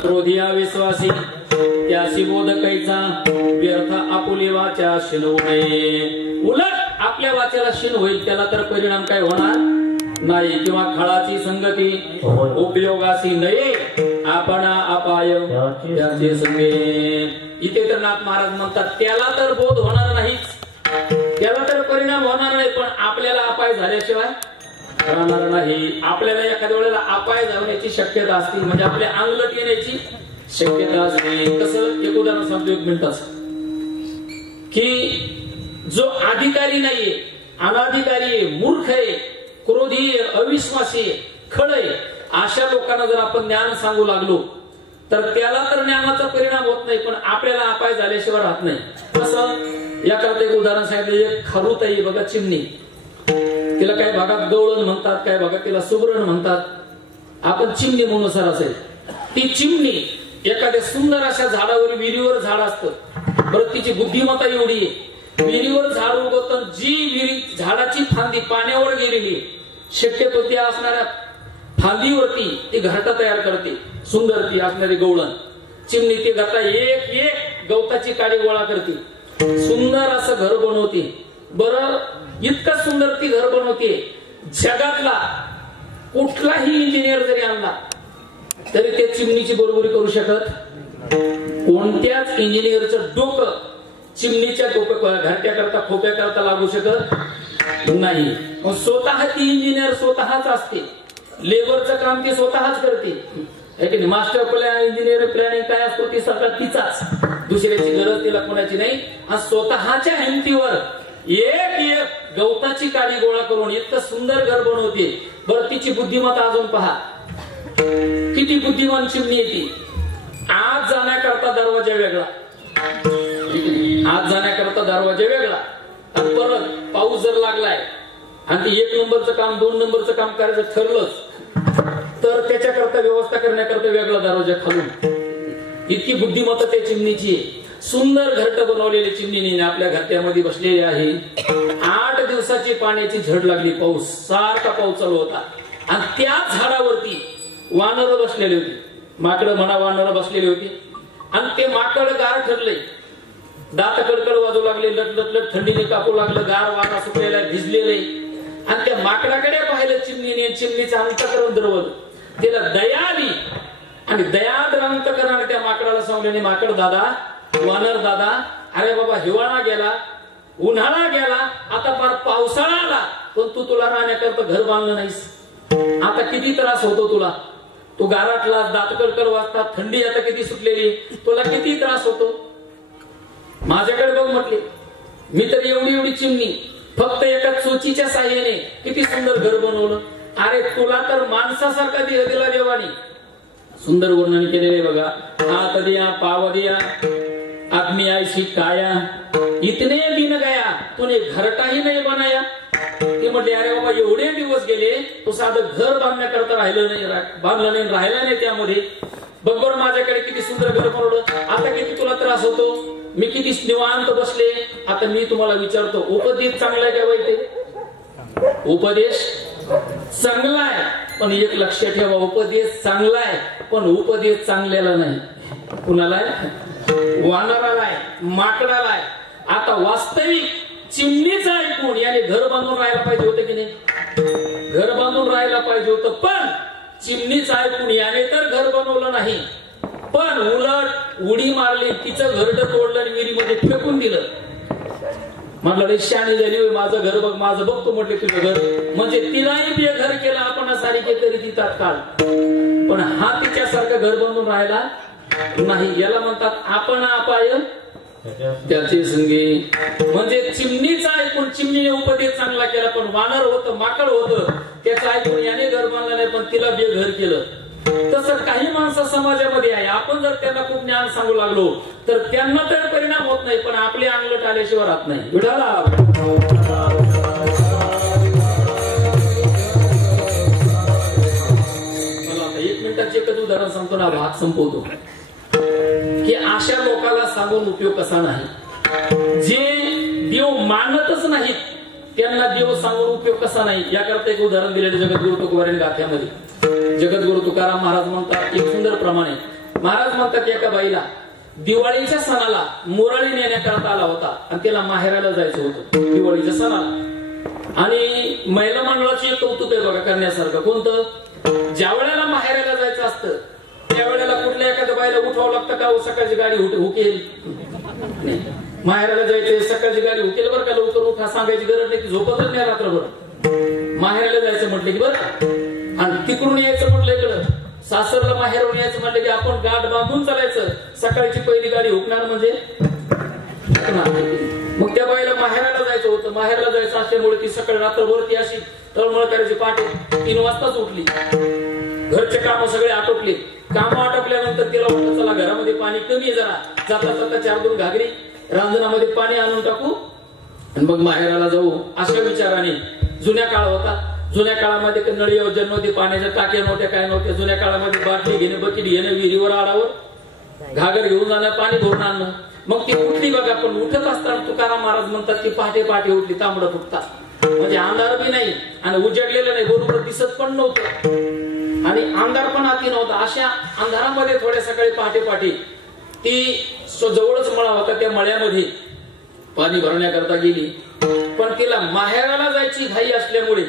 क्रोधिया विश्वासी त्याशी बोधकायचा व्यर्थ आपुले वाचा शिनवू नये. उलट आपल्या वाचेला शिन होईल त्याला तर परिणाम काय होणार नाही. किंवा खळाची संगती उपयोगासी नये आपण अपाय त्याचे संगे. इथे तर नाथ महाराज म्हणतात त्याला तर बोध होणार नाहीच, त्याला तर परिणाम होणार नाही, पण आपल्याला अपाय झाल्याशिवाय राहणार नाही. आपल्याला एखाद्या वेळेला अपाय जाण्याची शक्यता असते, म्हणजे आपल्या अंगलट येण्याची शक्यता असते. कसं एक उदाहरण सांगतो 1 मिनिटाचं, की जो अधिकारी नाहीये, अनाधिकारी आहे, मूर्ख आहे, क्रोधी आहे, अविश्वासी आहे, खळ आहे, अशा लोकांना जर आपण ज्ञान सांगू लागलो तर त्याला तर ज्ञानाचा परिणाम होत नाही, पण आपल्याला अपाय झाल्याशिवाय राहत नाही. कसं याकरता एक उदाहरण सांगितलं. एक खरुताई बघा, चिमणी, तिला काही भागात गवळण म्हणतात, काही भागात तिला सुगरण म्हणतात, आपण चिमणी म्हणून सर असेल. ती चिमणी एखाद्या सुंदर अशा झाडावर, विहिरीवर झाड असतं, बरं तिची बुद्धिमत्ता एवढी आहे, विहिरीवर झाड उगवतं, जी विहिरी झाडाची फांदी पाण्यावर गेलेली शक्यतो त्या असणाऱ्या फांदीवरती ती घरटा तयार करते, सुंदर ती असणारी गवळण चिमणी. ती घरटा एक एक गवताची काडी गोळा करते, सुंदर असं घर बनवते. बरं इतकं सुंदर ती घर बनवते, जगातला कुठलाही इंजिनियर जरी आणला तरी त्या चिमणीची बरोबरी करू शकत. कोणत्याच इंजिनियरचं डोकं चिमणीच्या डोकं घरट्या करता खोप्या करता लागू शकत नाही. स्वतः ती इंजिनियर स्वतःच असते, लेबरचं काम ती स्वतःच करते. मास्टर प्लॅन, इंजिनियर प्लॅनिंग काय असतो ती सगळं तिचाच, दुसऱ्याची गरज तिला कोणाची नाही. आणि स्वतःच्या हिमतीवर एक एक गवताची काडी गोळा करून इतकं सुंदर घर बनवते. बरं तिची बुद्धिमत्ता अजून पहा, किती बुद्धिमान चिमणी येते. आज जाण्याकरता दरवाजा वेगळा, आज जाण्याकरता दरवाजा वेगळा, आणि परत पाऊस जर लागलाय आणि 1 नंबरचं काम 2 नंबरचं काम करायचं ठरलंच तर त्याच्याकरता व्यवस्था करण्याकरता वेगळा दरवाजा खालून. इतकी बुद्धिमत्ता त्या चिमणीची आहे. सुंदर घरट बनवलेली चिमणीने आपल्या घरट्यामध्ये बसलेली आहे. 8 दिवसाची पाण्याची झड लागली, पाऊस सारखा पाऊस चालू होता, आणि त्याच झाडावरती वानर बसलेली होती, माकड म्हणा वानर बसलेली होती. आणि ते माकड गार ठरले, दात कडकड वाजू लागले, लटलट थंडीने कापू लागलं, गार वारा सुटलेला भिजलेले. आणि त्या माकडाकडे पाहिलं चिमणीने, चिमणीचं अंतःकरण दरवलं, तिला दया आली आणि दयाद्र अंतःकरणाने त्या माकडाला सांगले, माकड दादा, वानर दादा, अरे बाबा हिवाळा गेला, उन्हाळा गेला, आता फार पावसाळा आला, पण तू तुला राहण्याकरता घर बांधलं नाहीस. आता किती त्रास होतो तुला, तू गाराटला, दात कडकड वाजतात, थंडी आता किती सुटलेली, तुला किती त्रास होतो. माझ्याकडे बघ म्हटले, मी तर एवढी एवढी चिमणी फक्त एका चोचीच्या साह्याने किती सुंदर घर बनवलं. अरे तुला तर माणसासारखा देह दिला देवानी. सुंदर वर्णन केलेले बघा. हात दिया, पाव दिया, आदमी ऐसी काया, इतने दिन गया तूने घरटा ही नहीं बनाया. ती ती म्हटली अरे बाबा एवढे दिवस गेले तो साधं घर बांधण्याकरता बांधलं नाही राहिला नाही त्यामध्ये. बघ बरं माझ्याकडे किती सुंदर घर बनवलं, आता किती तुला त्रास होतो, मी किती निवांत बसले. आता मी तुम्हाला विचारतो उपदेश चांगला आहे का वाईट आहे? उपदेश चांगला आहे, पण एक लक्ष ठेवा, उपदेश चांगला आहे पण उपदेश चांगल्याला नाही. कुणाला आहे? वानराला आहे, माकडाला आहे. आता वास्तविक चिमणीचं ऐकून याने घर बांधून राहायला पाहिजे होतं की नाही? घर बांधून राहायला पाहिजे होतं, पण चिमणीचं ऐकून याने तर घर बनवलं नाही, पण उलट उडी मारली, तिचं घरट तोडलं आणि विहिरीमध्ये फेकून दिलं. म्हटलं शाणी झाली, माझं घर बघ, माझं बघतो म्हटले तुझं घर. म्हणजे तिलाही बेघर केलं आपण सारखे तरी ती तात्काळ, पण हा तिच्यासारखं घर बांधून राहायला नाही. याला म्हणतात आपण अपाय त्याचे संगी. म्हणजे चिमणीचा ऐकून चिमणीने उपदेश चांगला केला, पण वानर होतं, माकड होतं, त्याचं ऐकून याने घर बांधलं नाही पण तिला बेघर केलं. तसं काही माणसं समाजामध्ये आहे, आपण जर त्यांना खूप ज्ञान सांगू लागलो तर त्यांना तर परिणाम होत नाही, पण आपले अंगलट आल्याशिवाय राहत नाही. विठाला मला आता 1 मिनिटाचे एकच उदाहरण सांगतो ना, भाग संपवतो. की अशा लोकांना सांगून उपयोग कसा नाही, जे देव मानतच नाहीत त्यांना देव सांगून उपयोग कसा नाही. याकरता एक उदाहरण दिलेलं जगद्गुरु तुकोबाराय गाथ्यामध्ये. जगद्गुरु तुकाराम महाराज म्हणतात एक सुंदर प्रमाणे, महाराज म्हणतात एका बाईला दिवाळीच्या सणाला मोराळी नेण्याकरता आला होता आणि त्याला माहेराला जायचं होतं दिवाळीच्या सणाला. आणि महिला मंडळाची एक कौतुक आहे बघा करण्यासारखं. कोणतं? ज्या वेळेला माहेराला जायचं असतं त्यावेळेला कुठल्या एखाद्या बाईला उठावं लागतं का? सकाळची गाडी हुकेल नाही, माहेराला जायचं सकाळची गाडी हुकेल बरं का, लवकर उठा सांगायची गरज नाही की झोपतच नाही रात्रभर. माहेराला जायचं म्हटलं की बरं, आणि तिकडून यायचं म्हटलं इकडं सासरला माहेरून यायचं म्हटलं की आपण गाठ बांधून चालायचं. सकाळची पहिली गाडी हुकणार म्हणजे मग त्या बाईला माहेराला जायचं होतं. माहेराला जायचं असल्यामुळे ती सकाळी रात्रभर ती अशी तळमळ करायची. पहाटे 3 वाजताच उठली, घरचे काम सगळे आटोपले. काम आटोपल्यानंतर तिला वाटलं चला घरामध्ये पाणी कमी आहे, जरा जाता जाता 4-2 घागरी रांजणामध्ये पाणी आणून टाकू आणि मग माहेराला जाऊ, अशा विचाराने. जुन्या काळ होता, जुन्या काळामध्ये नळी योजना नव्हती, पाण्याच्या टाक्या नव्हत्या, काय नव्हत्या. जुन्या काळामध्ये बाटली घेणे, बकेट घेणे, विहिरीवर आडावर घागर घेऊन जाणं, पाणी भरून आणणं. मग ती उठली बघा, पण उठत असताना तुकाराम महाराज म्हणतात की पहाटे पहाटे उठली, तांबडं फुटतात. म्हणजे अंधार बी नाही आणि उजडलेलं नाही, बरोबर दिसत पण नव्हतं आणि अंधार पण आती नव्हता. अशा अंधारामध्ये थोड्या सकाळी पहाटे पहाटे ती जवळच मळा होता, त्या मळ्यामध्ये पाणी भरण्याकरता गेली. पण तिला माहेराला जायची घाई असल्यामुळे,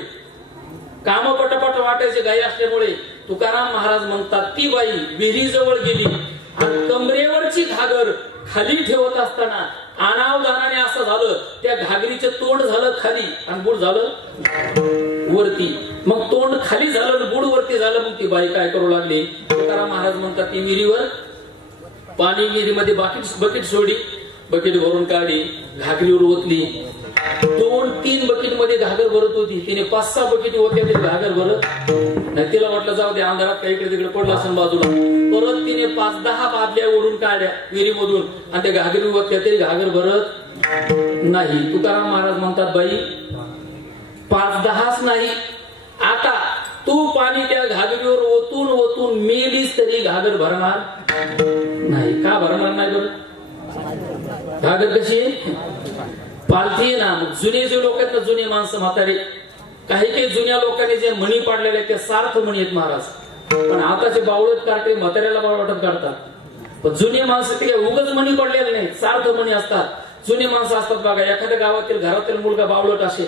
काम पटापट वाटायची घाई असल्यामुळे तुकाराम महाराज म्हणतात ती बाई विहिरीजवळ गेली आणि कमरेवरची घागर खाली ठेवत असताना अनावधानाने असं झालं, त्या घागरीचं तोंड झालं खाली आणि बुड झालं वरती. मग तोंड खाली झालं, बुड वरती झालं. मग ती बाई काय करू लागली? तुकाराम महाराज म्हणतात ती विहिरीवर पाणी, विहिरीमध्ये बकेट सोडी, बकेट भरून काढली, घागरीवर ओतली. 2-3 बकेट मध्ये घागर भरत होती. तिने 5-6 बकेट होत्या तरी घागर भरत नाही. तिला वाटलं जाऊ दे, अंधारात काही इकडे तिकडे पडला असेल बाजूला. परत तिने 5-10 बादल्या ओढून काढल्या विहिरीमधून आणि त्या घागरी होत्या तरी घागर भरत नाही. तुकाराम महाराज म्हणतात बाई 5-10च नाही, आता तू पाणी त्या घागरीवर ओतून ओतून मेलीस तरी घागर भरणार नाही. का भरणार नाही बरं? घागर कशी पालथी ना. जुने जे लोक आहेत ना, जुने माणसं म्हातारे, काही जुन्या लोकांनी जे म्हणी पाडलेले आहेत ते सार्थ म्हणी आहेत महाराज. पण आताचे बावळत काढते म्हाताऱ्याला बावळटत काढतात. पण जुने माणसं ते उगाच म्हणी पडलेले नाहीत, सार्थ म्हणी असतात. जुने माणसं असतात बघा, एखाद्या गावातील घरातील मुलगा बावळट असेल,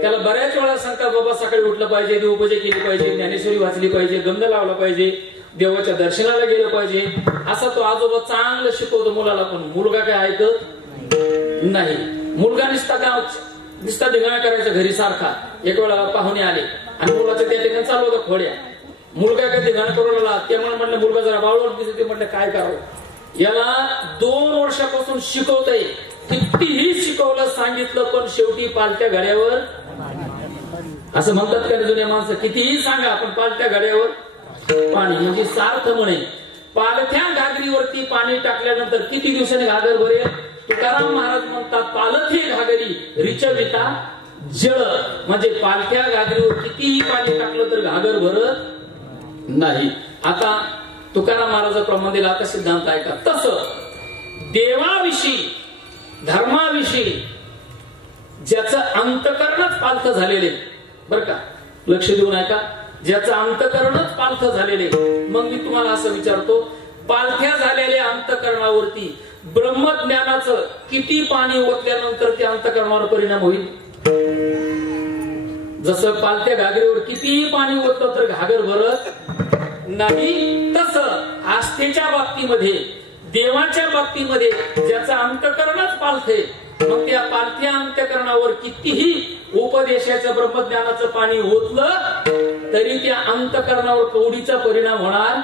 त्याला बऱ्याच वेळा सांगतात बाबा सकाळी उठलं पाहिजे, देवपूजा केली पाहिजे, ज्ञानेश्वरी वाचली पाहिजे, गंध लावला पाहिजे, देवाच्या दर्शनाला गेलं पाहिजे. असा तो आजोबा चांगलं शिकवतो मुलाला, पण मुलगा काय ऐकत नाही. मुलगा निस्ता धिंगाणा करायचा घरी सारखा. एक वेळा पाहुणे आले आणि मुलाच्या त्या ठिकाणी चालू होता खोड्या. मुलगा काय धिंगाणा करू लागला. ते म्हणलं मुलगा जरा बावळट दिसते, म्हटलं काय करावं. याला 2 वर्षापासून शिकवतय, कितीही शिकवलं सांगितलं पण शेवटी पालत्या घड्यावर, असं म्हणतात का जुन्या माणसं, कितीही सांगा पण पालत्या घड्यावर पाणी. म्हणजे सार्थ म्हणे पालथ्या घागरीवरती पाणी टाकल्यानंतर किती दिवसांनी घागर भरेल? तुकाराम महाराज म्हणतात पालथी घागरी रिचविता जळ म्हणजे पालथ्या घागरीवर कितीही पाणी टाकलं तर घागर भरत नाही. आता तुकाराम महाराजाप्रमाणे दिला आता सिद्धांत आहे का? तसं देवाविषयी धर्माविषयी ज्याचं अंतकरणच पालथ झालेले, बर का, लक्ष देऊन ऐका, ज्याचं अंतकरणच पालथ झालेले. मग मी तुम्हाला असं विचारतो, पालथ्या झालेल्या अंतकरणावरती ब्रह्मज्ञानाचं किती पाणी ओतल्यानंतर त्या अंतकरणावर परिणाम होईल? जसं पालथ्या घागरीवर कितीही पाणी ओतलं तर घागर भरत नाही, तसं आस्थेच्या बाबतीमध्ये, देवाच्या बाबतीमध्ये ज्याचं अंतकरणच पालथे, मग त्या पालथ्या अंतकरणावर कितीही उपदेशाचं ब्रह्मज्ञानाचं पाणी ओतलं तरी त्या अंतकरणावर कवडीचा परिणाम होणार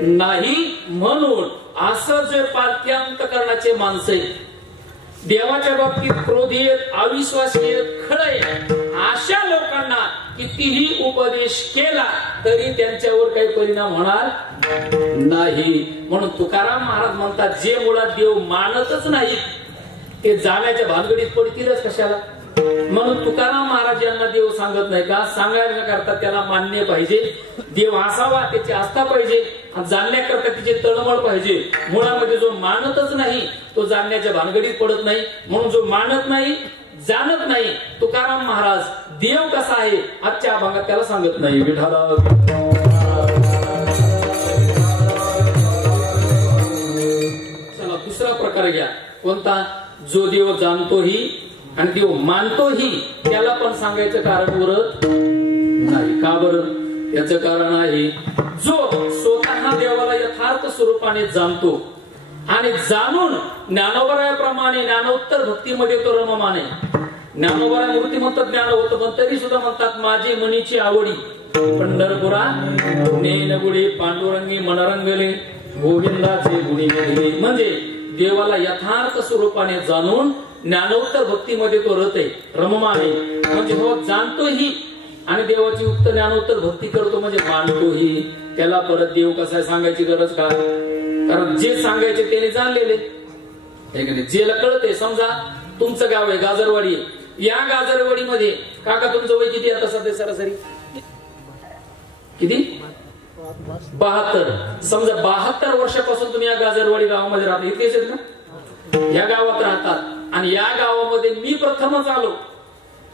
नाही. म्हणून असं जे पालथ्या अंतकरणाचे माणसं आहेत, देवाच्या बाबतीत क्रोधी आहेत, अविश्वासी आहेत, खळ आहेत, अशा लोकांना कितीही उपदेश केला तरी त्यांच्यावर काही परिणाम होणार नाही. म्हणून तुकाराम महाराज म्हणतात, जे मुळात देव मानतच नाही ते जाण्याच्या भानगडीत पडतीलच कशाला. म्हणून तुकाराम महाराज यांना देव सांगत नाही का? सांगण्याकरता त्याला मान्य पाहिजे, देव असावा, त्याची आस्था पाहिजे, जाणण्याकरता तिची तळमळ पाहिजे. मुळामध्ये जो मानतच नाही तो जाणण्याच्या भानगडीत पडत नाही. म्हणून जो मानत नाही, जाणत नाही, तुकाराम महाराज देव कसा आहे आजच्या अभंगात त्याला सांगत नाही. विठाला चला दुसरा प्रकार घ्या. कोणता? जो देव जाणतोही आणि देव मानतोही त्याला पण सांगायचं कारण उरत नाही. का बरं? याचं कारण आहे, जो स्वतः देवाला यथार्थ स्वरूपाने जाणतो आणि जाणून ज्ञानोबरायाप्रमाणे ज्ञानोत्तर भक्तीमध्ये तो रममाने. ज्ञानोबराय मूर्तिमंत ज्ञान होतं, पण तरी सुद्धा म्हणतात माझी मनीची आवडी पंढरपुरा नेनगुडी पांडुरंगी मनरंगले गोविंदाचे गुणी गेले. म्हणजे देवाला यथार्थ स्वरूपाने जाणून ज्ञानोत्तर भक्तीमध्ये तो रत आहे, रममान आहे. म्हणजे हो जाणतोही आणि देवाची युक्त ज्ञानोत्तर भक्ती करतो, म्हणजे मानतोही. त्याला परत देव कसा सांगायची गरज का? कारण जे सांगायचे त्याने जाणलेले. जेला कळते. समजा तुमचं गाव आहे गाजरवाडी, या गाजरवाडीमध्ये काका तुमचं वय किती आता सध्या सरासरी? किती? 72. समजा 72 वर्षापासून तुम्ही या गाजरवाडी गावामध्ये राहता, इथेच आहेत ना, या गावात राहतात आणि या गावामध्ये मी प्रथमच आलो.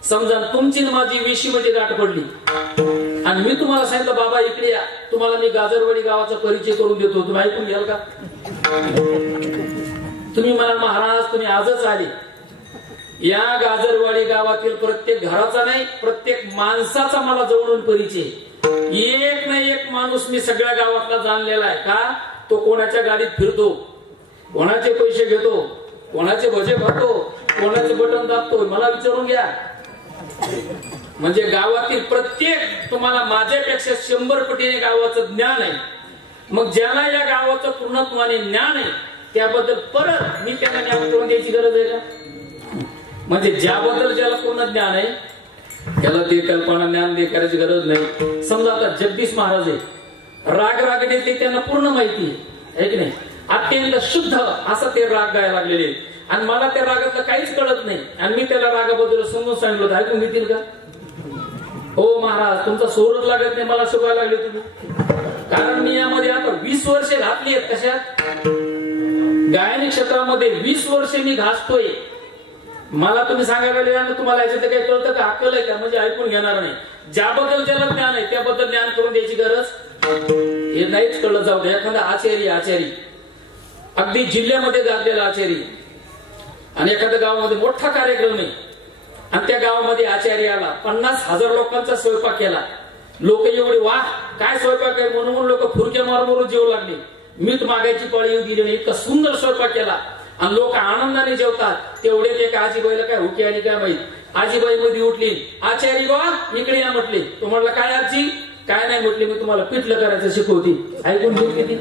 समजा तुमची माझी वेशीमध्ये गाठ पडली आणि मी तुम्हाला सांगितलं बाबा इकडे या, तुम्हाला मी गाजरवाडी गावाचा परिचय करून देतो, तुम्ही ऐकून घ्याल का? तुम्ही म्हणाल महाराज तुम्ही आजच आले. या गाजरवाडी गावातील प्रत्येक घराचा नाही, प्रत्येक माणसाचा मला जवळून परिचय. एक ना एक माणूस मी सगळ्या गावातला जाणलेला आहे. का? तो कोणाच्या गाडीत फिरतो, कोणाचे पैसे घेतो, कोणाचे भजे खातो, कोणाचे बटन दाबतो, मला विचारून घ्या. म्हणजे गावातील प्रत्येक तुम्हाला माझ्यापेक्षा 100 पटीने गावाचं ज्ञान आहे. मग ज्याला या गावाचं पूर्णत्वाने ज्ञान आहे त्याबद्दल परत मी त्यांना ज्ञान करून द्यायची गरज आहे का? म्हणजे ज्याबद्दल ज्याला पूर्ण ज्ञान आहे त्याला ते कल्पना ज्ञान करायची गरज नाही. समजा आता जगदीश महाराज आहे, राग रागणे ते त्यांना पूर्ण माहिती आहे की नाही, अत्यंत शुद्ध असं ते राग गायला लागलेले आणि मला त्या रागातलं काहीच कळत नाही आणि मी त्याला रागाबद्दल समजून सांगितलं तर ऐकून घेतील का? हो महाराज तुमचा सोरच लागत नाही, मला शिकवायला लागले तुम्ही. कारण मी यामध्ये आता 20 वर्षे घातली आहेत. कशात? गायनी क्षेत्रामध्ये 20 वर्षे मी घासतोय. मला तुम्ही सांगायला लागले तुम्हाला याच्यात काही कळतं का? अक्कल आहे का? म्हणजे ऐकून घेणार नाही. ज्याबद्दल ज्याला ज्ञान आहे त्याबद्दल ज्ञान करून द्यायची गरज हे नाहीच कळलं. जाऊ दे, एखादा आचारी अगदी जिल्ह्यामध्ये गाजलेला आचारी आणि एखाद्या गावामध्ये मोठा कार्यक्रम आहे आणि त्या गावामध्ये आचार्य आला, 50,000 लोकांचा स्वयंपाक केला. लोक एवढे वाह काय स्वयंपाक आहे म्हणून लोक फुरक्या मारून जेवू लागले. मीठ मागायची पाळी येऊ दिली नाही, इतका सुंदर स्वयंपाक केला आणि लोक आनंदाने जेवतात. तेवढे ते आजीबाईला काय हुकी आणि काय माहित, आजीबाई मध्ये उठली, आचार्य बा इकडे या म्हटले. तो म्हणला काय आजी? काय नाही म्हटले, मी तुम्हाला पिठलं करायचं शिकवते. ऐकून घेऊ किती?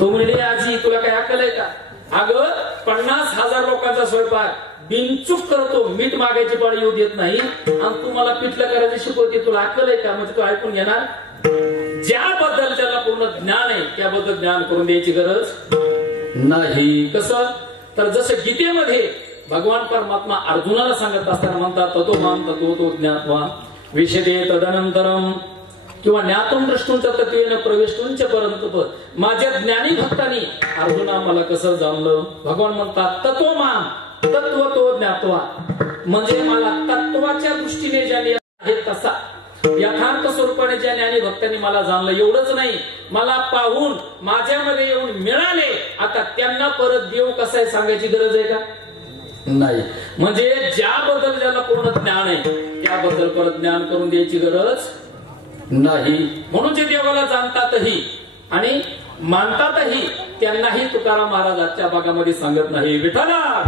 तो म्हणले आजी तुला काय अक्कल आहे का? अगं 50,000 लोकांचा स्वयंपाक बिनचूक करतो, मीठ मागायची पाळी येऊ देत नाही आणि तू मला पिठलं करायचं शिकवते, तुला अक्कल आहे का? म्हणजे तू ऐकून घेणार. ज्याबद्दल त्याला पूर्ण ज्ञान आहे त्याबद्दल ज्ञान करून द्यायची गरज नाही. कसं? तर जसं गीतेमध्ये भगवान परमात्मा अर्जुनाला सांगत असताना म्हणतात तत्वमान तत्वतो ज्ञात्वा विशदे तदनंतरम किंवा ज्ञातम दृष्टूंच तत्वेन प्रविष्टूंच परंतप. माझ्या ज्ञानी भक्तांनी अर्जुना मला कसं जाणलं. भगवान म्हणतात तत्वमान तत्वतो ज्ञात्वा म्हणजे मला तत्वाच्या दृष्टीने ज्याने आहे तसा यथार्थ स्वरूपाने ज्या ज्ञानी भक्तांनी मला जाणलं. एवढंच नाही, मला पाहून माझ्यामध्ये येऊन मिळाले. आता त्यांना परत देव कसा आहे सांगायची गरज आहे का? नाही. म्हणजे ज्याबद्दल ज्याला पूर्ण ज्ञान आहे त्याबद्दल परत ज्ञान करून द्यायची गरज नाही. म्हणून जे देवाला जाणतातही आणि मानतातही त्यांनाही तुकाराम महाराज आजच्या भागामध्ये सांगत नाही विठ्ठला.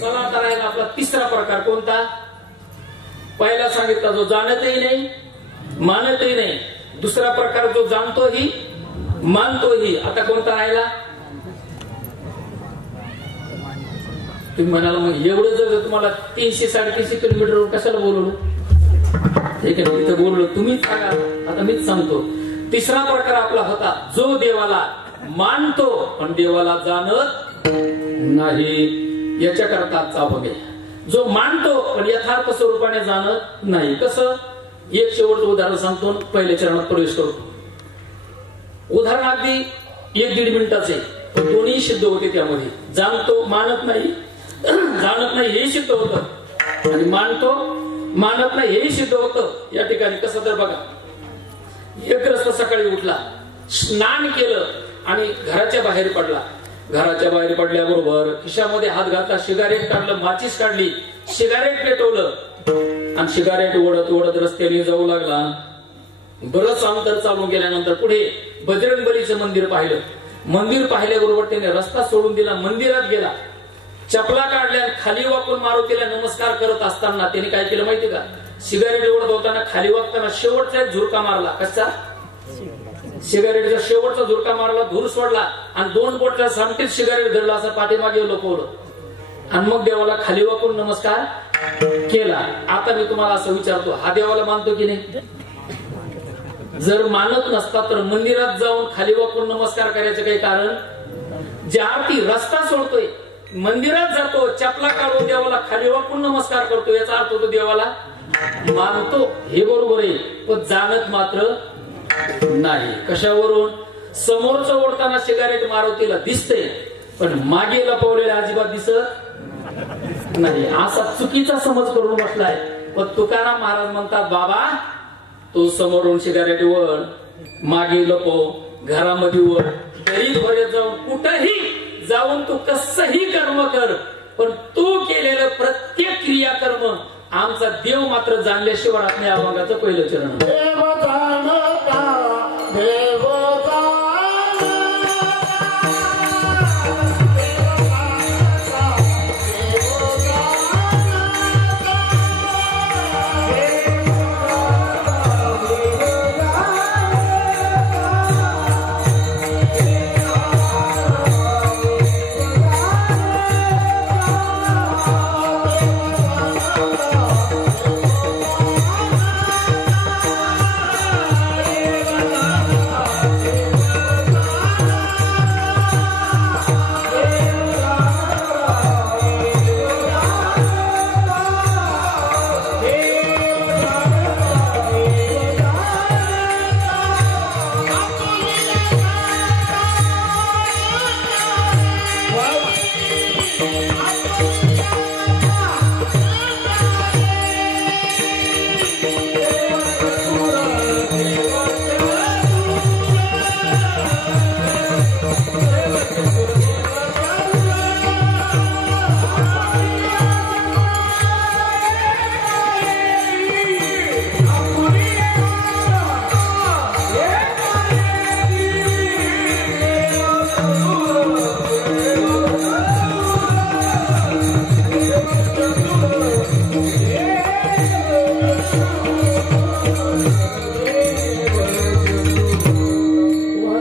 चला तर राहिला आपला तिसरा प्रकार कोणता? पहिला सांगितला जो जाणतही नाही मानतही नाही. दुसरा प्रकार जो जाणतोही मानतोही. आता कोणता राहिला? तुम्ही म्हणाला मग एवढं जर तुम्हाला 300-350 किलोमीटर कशाला बोलवलं? ठीक आहे तिथं बोललो तुम्हीच सांगा. आता मीच सांगतो. तिसरा प्रकार आपला होता जो देवाला मानतो पण देवाला जाणत नाही. याच्याकरता आजचा बघे जो मानतो पण यथार्थ स्वरूपाने जाणत नाही. कसं? एक शेवटचं उदाहरण सांगतो, पहिल्या चरणात प्रवेश करतो. उदाहरण अगदी 1-1.5 मिनिटाचे पण दोन्ही सिद्ध होते त्यामध्ये. जाणतो मानत नाही, जाणत नाही हे सिद्ध होतं आणि मानतो मानत नाही हेही सिद्ध होतं. या ठिकाणी कसं तर बघा, एक ग्रस्त सकाळी उठला, स्नान केलं आणि घराच्या बाहेर पडला. घराच्या बाहेर पडल्याबरोबर खिशामध्ये हात घातला, सिगारेट काढलं, माचीस काढली, सिगारेट पेटवलं आणि सिगारेट ओढत ओढत रस्त्याने जाऊ लागला. बरंच अंतर चालून गेल्यानंतर पुढे बजरंगबलीचं मंदिर पाहिलं. मंदिर पाहिल्याबरोबर त्याने रस्ता सोडून दिला, मंदिरात गेला, चपला काढल्या, खाली वाकून मारुतीला नमस्कार करत असताना त्याने काय केलं माहिती का? सिगारेट ओढत होताना खाली वागताना शेवटचा एक झुरका मारला. कसा? सिगारेटचा शेवटचा झुरका मारला, धूर सोडला आणि 2 बोटच्या सामटीत सिगारेट धरला, असं पाठीमागे लपवलं आणि मग देवाला खाली वाकून नमस्कार केला. आता मी तुम्हाला असं विचारतो, हा देवाला मानतो की नाही? जर मानत नसता तर मंदिरात जाऊन खाली वाकून नमस्कार करायचं काही कारण? ज्या अर्थी रस्ता सोडतोय, मंदिरात जातो, चपला काढून देवाला खाली वाकून नमस्कार करतो, याचा अर्थ होतो देवाला मानतो. हे बरोबर आहे, पण जाणत मात्र नाही. कशावरून? समोरचं ओढताना सिगारेट मारुतीला दिसते पण मागे लपवलेला अजिबात दिसत नाही. असा चुकीचा समज करून बसलाय. पण तुकाराम महाराज म्हणतात बाबा तो समोरून सिगारेट वर, मागे लपव, घरामध्ये वर, गरीब भरत जाऊन, कुठेही जाऊन तू कसंही कर्म कर, पण तू केलेलं प्रत्येक क्रियाकर्म आमचा देव मात्र जाणल्याशिवाय राहत नाही. अभंगाचं पहिलं चरण.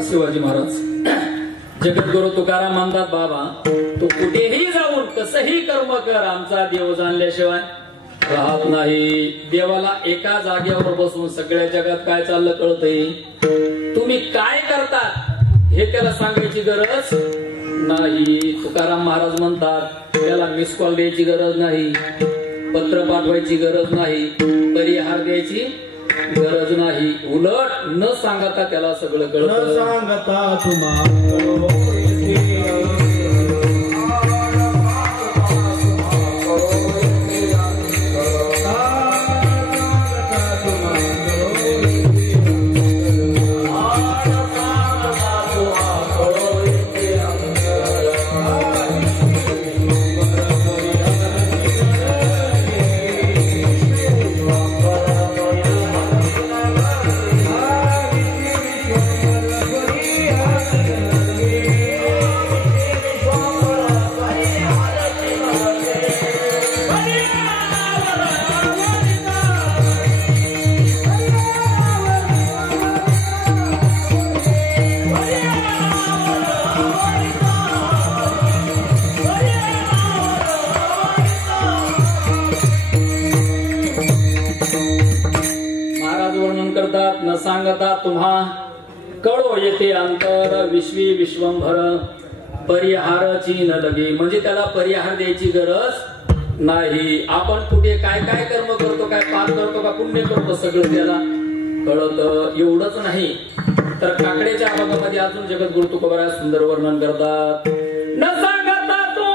शिवाजी महाराज जगद्गुरु तुकाराम म्हणतात बाबा तू कुठेही जाऊन कसंही कर्म कर, आमचा देव जाणल्याशिवाय राहत नाही. देवाला एका जागेवर बसून सगळ्या जगात काय चाललं कळतंय. तू तुम्ही काय करतात हे त्याला सांगायची गरज नाही. तुकाराम महाराज म्हणतात त्याला मिस कॉल द्यायची गरज नाही, पत्र पाठवायची गरज नाही, परिहार द्यायची गरज नाही. उलट न सांगता त्याला सगळं कळतं. सांगता तुम्हाला न सांगता तुम्हा कळो येते अंतर विश्वी विश्वंभर परिहारची न लगे. म्हणजे त्याला परिहार द्यायची गरज नाही. आपण कुठे काय काय कर्म करतो, काय पाप करतो का पुण्य करतो, सगळं त्याला कळत. एवढंच नाही तर काकड्याच्या भागामध्ये अजून जगद्गुरु तुकोबाराय सुंदर वर्णन करतात. न सांगता तो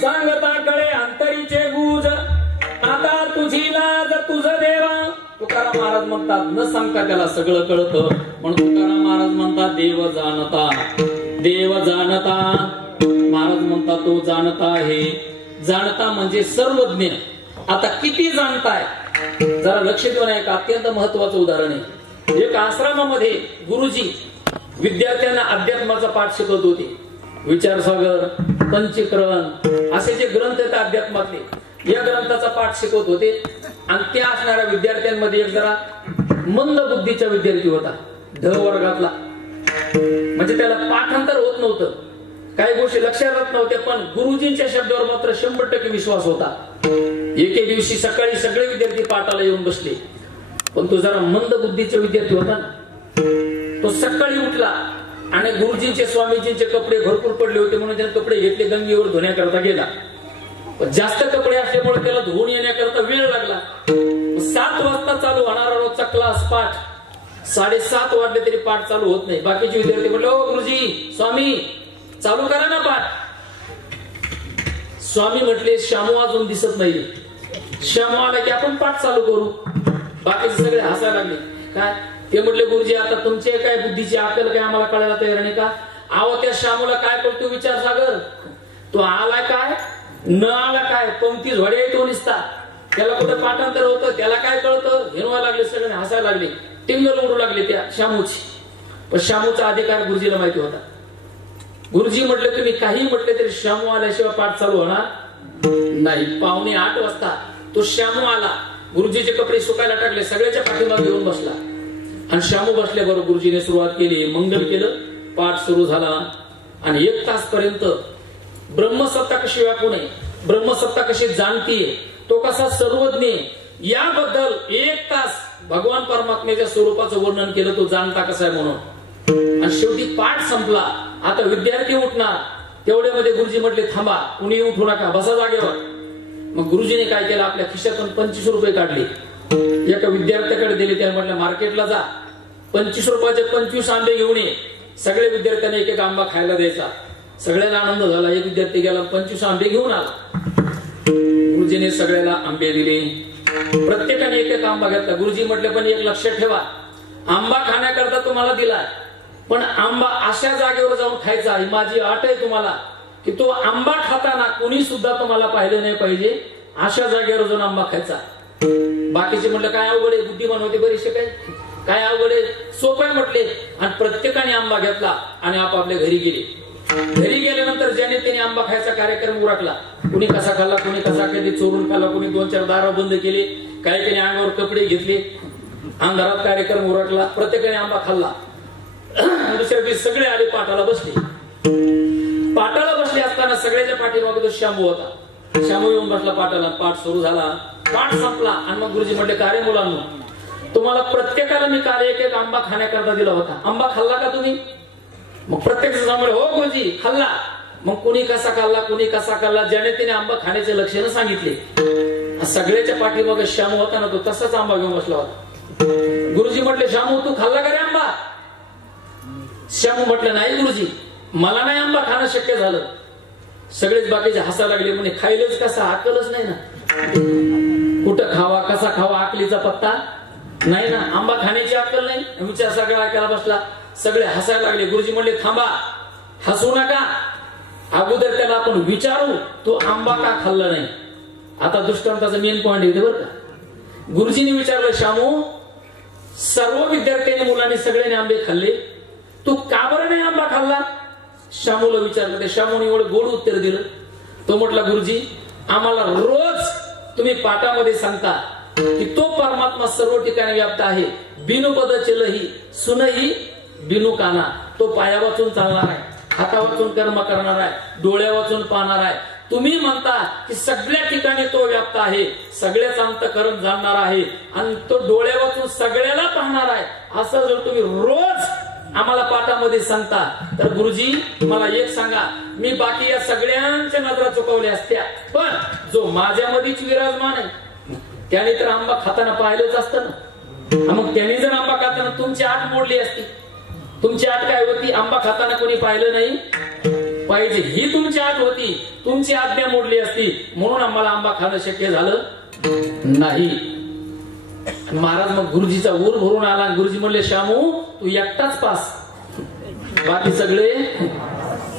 सांगता कळे अंतरीचे गुज आता तुझी लाज तुझ देवा. तुकाराम महाराज म्हणतात न सांगता त्याला सगळं कळतं. म्हणून तुकाराम महाराज म्हणतात देव जाणता, देव जाणता. महाराज म्हणतात तो जाणता आहे. जाणता म्हणजे सर्वज्ञ. आता किती जाणताय जरा लक्ष देऊन एक अत्यंत महत्वाचं उदाहरण आहे. एक आश्रमामध्ये गुरुजी विद्यार्थ्यांना अध्यात्माचा पाठ शिकवत होते. विचारसागर, पंचीकरण असे जे ग्रंथ आहेत अध्यात्मातले, या ग्रंथाचा पाठ शिकवत होते. आणि त्या असणाऱ्या विद्यार्थ्यांमध्ये एक जरा मंद बुद्धीचा विद्यार्थी होता, ढ वर्गातला. म्हणजे त्याला पाठांतर होत नव्हतं, काही गोष्टी लक्षात राहत नव्हत्या, पण गुरुजींच्या शब्दावर मात्र 100% विश्वास होता. एके दिवशी सकाळी सगळे विद्यार्थी पाठाला येऊन बसले, पण तो जरा मंद बुद्धीचा विद्यार्थी होता ना. तो सकाळी उठला आणि गुरुजींचे स्वामीजींचे कपडे भरपूर पडले होते म्हणून त्याने कपडे घेतले, गंगेवर धुण्याकरता गेला. जास्त कपडे असल्यामुळे त्याला धुवून येण्याकरता वेळ लागला. 7 वाजता चालू होणारा रोजचा क्लास पाठ 7:30 वाजले तरी पाठ चालू होत नाही. बाकीचे विद्यार्थी म्हटले, ओ गुरुजी, स्वामी चालू करा ना पाठ. स्वामी म्हटले, श्यामू अजून दिसत नाही. श्यामू आला की आपण पाठ चालू करू. बाकीचे सगळे हसायला लागले. काय ते म्हटले, गुरुजी आता तुमचे काय बुद्धीची अक्कल काय आम्हाला कळायला तयार नाही का? आहो त्या श्यामूला काय कळतो विचार सागर. तो आला काय न आला काय, पंक्ती झोड्या येतो निसता. त्याला कुठं पाठांतर होतं, त्याला काय कळतं. हिरवा लागले, सगळे हसायला लागले, टिंगल उडू लागले त्या श्यामूची. पण श्यामूचा अधिकार गुरुजीला माहिती होता. गुरुजी म्हटले तुम्ही काही म्हटले तरी श्यामू आल्याशिवाय पाठ चालू होणार नाही. 7:45 वाजता तो श्यामू आला. गुरुजीचे कपडे सुकायला टाकले, सगळ्याच्या पाठीमागे येऊन बसला आणि श्यामू बसल्याबरोबर गुरुजीने सुरुवात केली, मंगल केलं, पाठ सुरू झाला. आणि 1 तास पर्यंत ब्रह्मसत्ता कशी व्यापून आहे, ब्रह्मसत्ता कशी जाणतीये, तो कसा सर्वज्ञ, याबद्दल 1 तास भगवान परमात्म्याच्या स्वरूपाचं वर्णन केलं, तो जाणता कसा आहे म्हणून. आणि शेवटी पाठ संपला. आता विद्यार्थी उठणार, तेवढ्यामध्ये गुरुजी म्हटले थांबा, कुणी उठू नका, बसा जागेवर. मग गुरुजीने काय केलं, आपल्या खिशातून 25 रुपये काढले, एका विद्यार्थ्याकडे दिले. त्याने म्हटलं मार्केटला जा, 25 रुपयाचे 25 आंबे घेऊन ये. सगळे विद्यार्थ्यांनी एक आंबा खायला द्यायचा. सगळ्यांना आनंद झाला. एक विद्यार्थी गेला, 25 आंबे घेऊन आला. गुरुजीने सगळ्याला आंबे दिले, प्रत्येकाने एक आंबा घेतला. गुरुजी म्हटले पण एक लक्षात ठेवा, आंबा खाण्याकरता तुम्हाला दिला, पण आंबा अशा जागेवर जाऊन खायचा. ही माझी अट आहे तुम्हाला, की तो आंबा खाताना कुणी सुद्धा तुम्हाला पाहिलं नाही पाहिजे, अशा जागेवर जाऊन आंबा खायचा. बाकीचे म्हटलं काय अवघड आहे, बुद्धिमान होते बरेचसे, काय अवघड आहे, सोपं आहे म्हटले. आणि प्रत्येकाने आंबा घेतला आणि आपापल्या घरी गेले. घरी गेल्यानंतर ज्याने त्याने आंबा खायचा कार्यक्रम उरकला. कुणी कसा खाल्ला, कुणी कसा कधी चोरून खाल्ला, कुणी 2-4 दारा बंद केले, काही त्यांनी अंगावर कपडे घेतले, अंधारात कार्यक्रम उरकला. प्रत्येकाने आंबा खाल्ला. दुसऱ्या दिवशी सगळे आले पाटाला बसले. पाटाला बसले असताना सगळ्याच्या पाठीमागे तो शामू होता. शामू येऊन बसला पाटाला. पाठ सुरू झाला, पाठ संपला आणि मग गुरुजी म्हटले, का रे मुलांनो, तुम्हाला प्रत्येकाला मी काल एक आंबा खाण्याकरता दिला होता, आंबा खाल्ला का तुम्ही? मग प्रत्येक जण म्हणे, हो गुरुजी खाल्ला. मग कुणी कसा खाल्ला, कुणी कसा खाल्ला, ज्याने त्याने आंबा खाण्याचे लक्षण सांगितले. सगळ्याच्या पाठीमागे शामू होता ना, तो तसाच आंबा घेऊन बसला होता. गुरुजी म्हटले, शामू तू खाल्ला का रे आंबा? शामू म्हटलं, नाही गुरुजी, मला नाही आंबा खाणं शक्य झालं. सगळेच बाकीचे हसायला लागले. म्हणे, खायलेच कसा, अक्कलच नाही ना. कुठं खावा, कसा खावा, अकलीचा पत्ता नाही ना. आंबा खाण्याची अक्कल नाही. विचार सगळा केला बसला. सगळे हसायला लागले. गुरुजी म्हणले, थांबा, हसू नका, अगोदर त्याला आपण विचारू, तो आंबा का खाल्ला नाही. आता दृष्टांताचा मेन पॉइंट येते बरं का. गुरुजीने विचारलं, शामू, सर्व विद्यार्थ्यांनी, मुलांनी सगळ्यांनी आंबे खाल्ले, तू का बरं नाही आंबा खाल्ला? शामूला विचारलं. त्या शामूने एवढं गोड उत्तर दिलं. तो म्हटला, गुरुजी, आम्हाला रोज तुम्ही पाठामध्ये सांगता की तो परमात्मा सर्व ठिकाणी व्याप्त आहे. बिनु पद चलही सुनही बिनु काना. तो पाया वाचून चालणार आहे, हाता वाचून कर्म करणार आहे, डोळ्या वाचून पाहणार आहे. तुम्ही म्हणता की सगळ्या ठिकाणी तो व्याप्त आहे, सगळ्याच अंतःकरण जाणणार आहे आणि तो डोळ्या वाचून सगळ्याला पाहणार आहे. असं जर तुम्ही रोज आम्हाला पाठामध्ये सांगता, तर गुरुजी मला एक सांगा, मी बाकी या सगळ्यांच्या नजरा चुकवल्या असत्या, पण जो माझ्यामध्येच विराजमान आहे त्याने तर आंबा खाताना पाहिलंच असतं ना. मग त्याने जर आंबा खाताना तुमची आठ मोडली असती. तुमची आठ काय होती? आंबा खाताना कोणी पाहिलं नाही पाहिजे, ही तुमची आठ होती. तुमची आज्ञा मोडली असती, म्हणून आम्हाला आंबा खाणं शक्य झालं नाही. महाराज मग गुरुजीचा ऊर भरून आला. गुरुजी म्हणले, शामू तू एकटाच पास, बाकी सगळे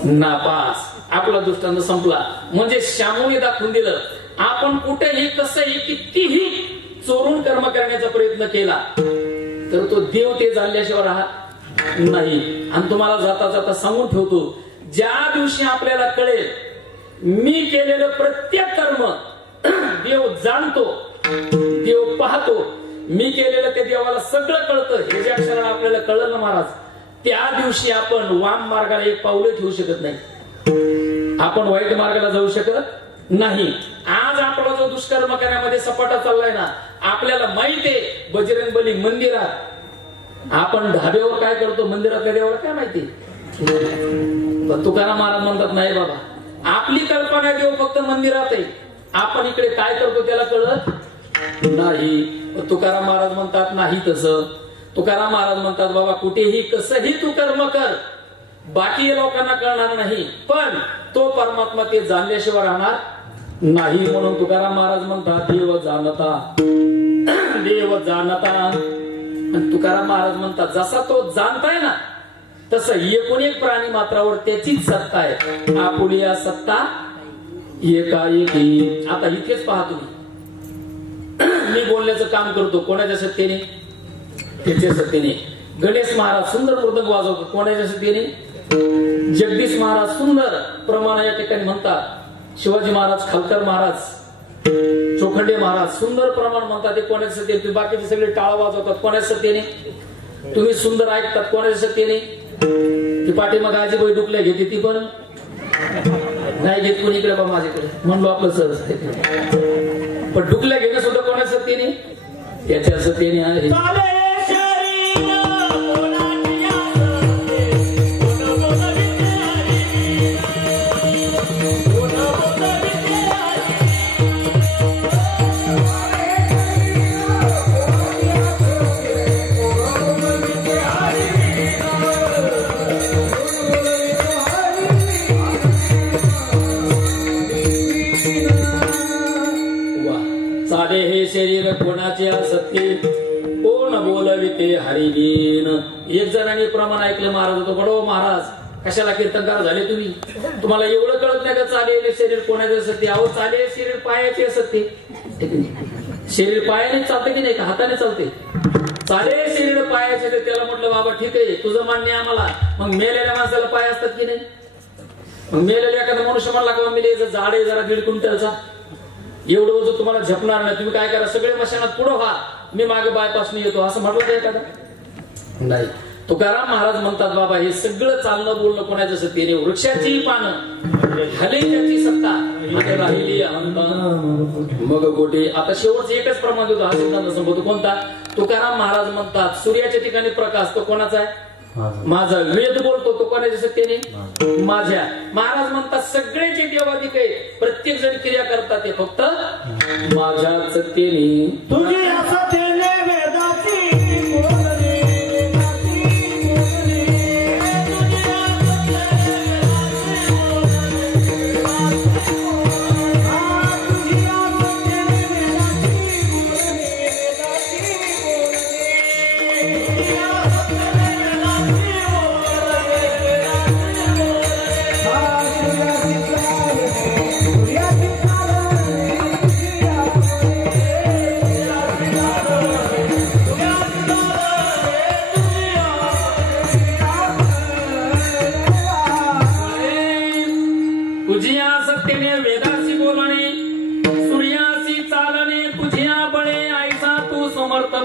नापास. आपला दृष्टांत संपला. म्हणजे शामूने दाखवून दिलं, आपण कुठेही कसंही कितीही चोरून कर्म करण्याचा प्रयत्न केला तर तो देव ते जाणल्याशिवाय राहत नाही. आणि तुम्हाला जाता जाता सांगून ठेवतो, ज्या दिवशी आपल्याला कळेल मी केलेलं प्रत्येक कर्म देव जाणतो, देव पाहतो, मी केलेलं ते देवाला सगळं कळतं, हे ज्या क्षणाला आपल्याला कळलं ना महाराज, त्या दिवशी आपण वाम मार्गाला एक पाऊल ठेवू शकत नाही. आपण वाईट मार्गाला जाऊ शकत नाही. आज आपला जो दुष्कर्म करण्यामध्ये सपाटा चाललाय ना, आपल्याला माहितीये बजरंगबली मंदिरात, आपण ढाब्यावर काय करतो, मंदिरातल्या देवाला काय माहिती. पण तुकाराम महाराज म्हणतात, नाही बाबा, आपली कल्पना देव फक्त मंदिरात आहे, आपण इकडे काय करतो त्याला कळत नाही. तुकाराम महाराज म्हणतात, नाही तसं. तुकाराम महाराज म्हणतात, बाबा कुठेही कसंही तू कर्म कर, बाकी लोकांना कळणार नाही, पण तो परमात्मा ते जाणल्याशिवाय राहणार नाही. म्हणून तुकाराम महाराज म्हणतात, देव जाणता, देव जाणता. आणि तुकाराम महाराज म्हणतात, जसा तो जाणताय ना, तसं एकूण एक प्राणी मात्रावर त्याचीच सत्ता आहे. आपुलिया सत्ता एकाएकी. आता इथेच पहा तुम्ही, मी बोलण्याचं काम करतो कोणाच्या सत्तेने? त्याच्या सत्तेने. गणेश महाराज सुंदर मृदंग वाजवतो, कोणाच्या सत्तेने? जगदीश महाराज सुंदर प्रमाण या ठिकाणी म्हणतात. शिवाजी महाराज, खालकर महाराज, चोखंडे महाराज सुंदर प्रमाण म्हणतात, ते कोणाच्या सत्तेने? बाकीचे सगळे टाळा वाजवतात, कोणाच्या सत्तेने? तुम्ही सुंदर ऐकतात, कोणाच्या सत्तेने? ती पाठीमाग आजीबाई डुकल्या घेते, ती पण नाही घेत कोणी इकडे बा माझ्याकडे, म्हणलो आपलं सहज. पण डुकल्या घेणं सुद्धा कोणाच्या सत्तेने? त्याच्या सत्तेने आहे. हे शरीर कोणाचे सत्य, कोण बोलविते हरिगीन. एक जणांनी प्रमाण ऐकलं महाराज होतो, बडो महाराज कशाला कीर्तनकार झाले तुम्ही, तुम्हाला एवढं कळत नाही का चालेल शरीर कोणाचे सत्य? अहो चालेल शरीर पायाचे सत्य. शरीर पायाने चालते की नाही का हाताने चालते? चालेल शरीर पायाचे. त्याला म्हटलं बाबा ठीक आहे, तुझं मान्य आम्हाला, मग मेलेल्या माणसाला पाय असतात की नाही? मेलेला एखादा मनुष्य म्हणला का मेले झाड आहे जरा 1.5 क्विंटलचा, एवढं वजन तुम्हाला झेपणार नाही, तुम्ही काय करा सगळे मशानात पुढं व्हा, मी मागे बायपासने येतो, असं म्हटलं का एखादा? नाही. तुकाराम महाराज म्हणतात बाबा हे सगळं चालणं बोलणं कोणाचं सत्तेने, वृक्षाची पानं हले त्याची सत्ता आणि राहिली मग गोटे. आता शेवटचं एकच प्रमाण देतो, हा सिद्धांत संबोधतो कोणता? तुकाराम महाराज म्हणतात सूर्याच्या ठिकाणी प्रकाश तो कोणाचा आहे? माझा. वेद बोलतो तो कोणाच्या सत्तेने? माझ्या. महाराज म्हणतात सगळे जे देवाधिक आहे प्रत्येक जण क्रिया करतात ते फक्त माझ्या सत्तेने. तुझ्या सत्तेने वेदाची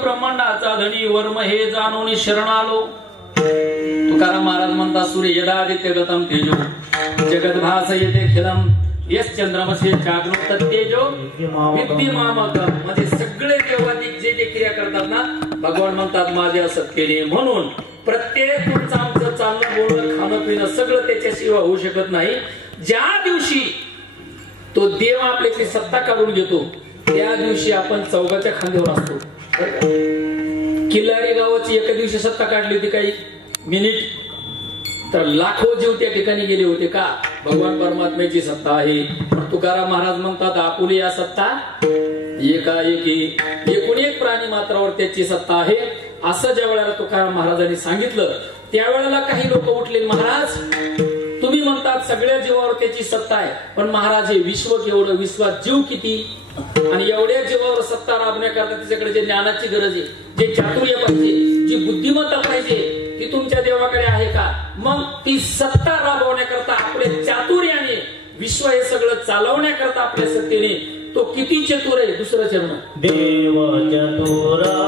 ब्रह्मांडाचा धनी वर्म हे जाणून शरण आलो. तुकाराम महाराज म्हणतात सूर्य यदादित्य गतम तेजो जगत भास येते खिलम यस चंद्रमसे जागृत तेजो विद्यमामकम. म्हणजे सगळे देवादिक जे जे क्रिया करतात ना भगवान म्हणतात माझ्या सत्तेने. म्हणून प्रत्येक तुमचं आमचं चालणं बोलणं खाणं पिणं सगळं त्याच्याशिवाय होऊ शकत नाही. ज्या दिवशी तो देव आपल्याची सत्ता काढून घेतो त्या दिवशी आपण चौघाच्या खांद्यावर असतो. किल्लारी गावाची एका दिवशी सत्ता काढली होती काही मिनिट, तर लाखो जीव त्या ठिकाणी गेले होते का? भगवान परमात्म्याची सत्ता आहे. तुकाराम महाराज म्हणतात आपुली या सत्ता एकाएकी एकूण एक प्राणी मात्रावर त्याची सत्ता आहे. असं ज्या वेळेला तुकाराम महाराजांनी सांगितलं त्यावेळेला काही लोक उठले, महाराज तुम्ही म्हणतात सगळ्या जीवावर त्याची सत्ता आहे, पण महाराज हे विश्व केवढं, विश्वात जीव किती, आणि एवढ्या जीवावर सत्ता राबण्याकरता त्याच्याकडे जे ज्ञानाची गरज आहे, जे चातुर्य पाहिजे, जी बुद्धिमत्ता पाहिजे, ती तुमच्या देवाकडे आहे का? मग ती सत्ता राबवण्याकरता आपल्या चातुर्याने विश्व हे सगळं चालवण्याकरता आपल्या सत्तेने तो किती चतुर आहे. दुसरं चरण देव चतुरा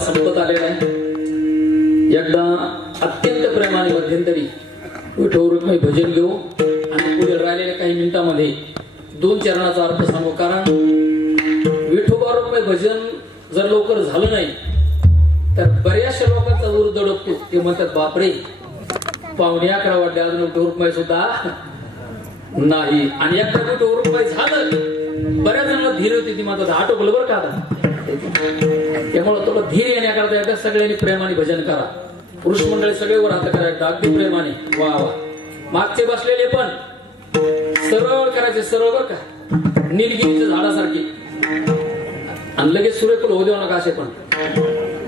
संपत आलेला आहे. एकदा अत्यंत प्रेमाने मध्यंतरी विठू रुक्मिणी भजन घेऊ आणि पुढे राहिलेल्या काही मिनिटांमध्ये 2 चरणाचा अर्थ सांगू. कारण विठोबा रुक्मिणी भजन जर लवकर झालं नाही तर बऱ्याचशा लोकांचा दूर दडपतो. ते म्हणतात बापरे 11:15 वाजले अजून विठू रुक्मिणी सुद्धा नाही. आणि एकदा विठू रुक्मिणी झालं बऱ्याच जणांना धीर होती ती माझं आटोपलं बरं का आता. त्यामुळे थोडं धीर येण्याकरता एकदा सगळ्यांनी प्रेमाने भजन करा. पुरुष मंडळी सगळे वर हात करायचं अगदी प्रेमाने. वा वा. मागचे बसलेले पण सरळ करायचे, सरळ बरं का, निलगिरीच्या झाडासारखी. आणि लगेच सूर्यफूल होऊ देऊ नका असे पण.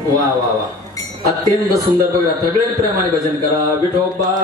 वा वा वा. अत्यंत सुंदर. बघा सगळ्यांनी प्रेमाने भजन करा. विठोबा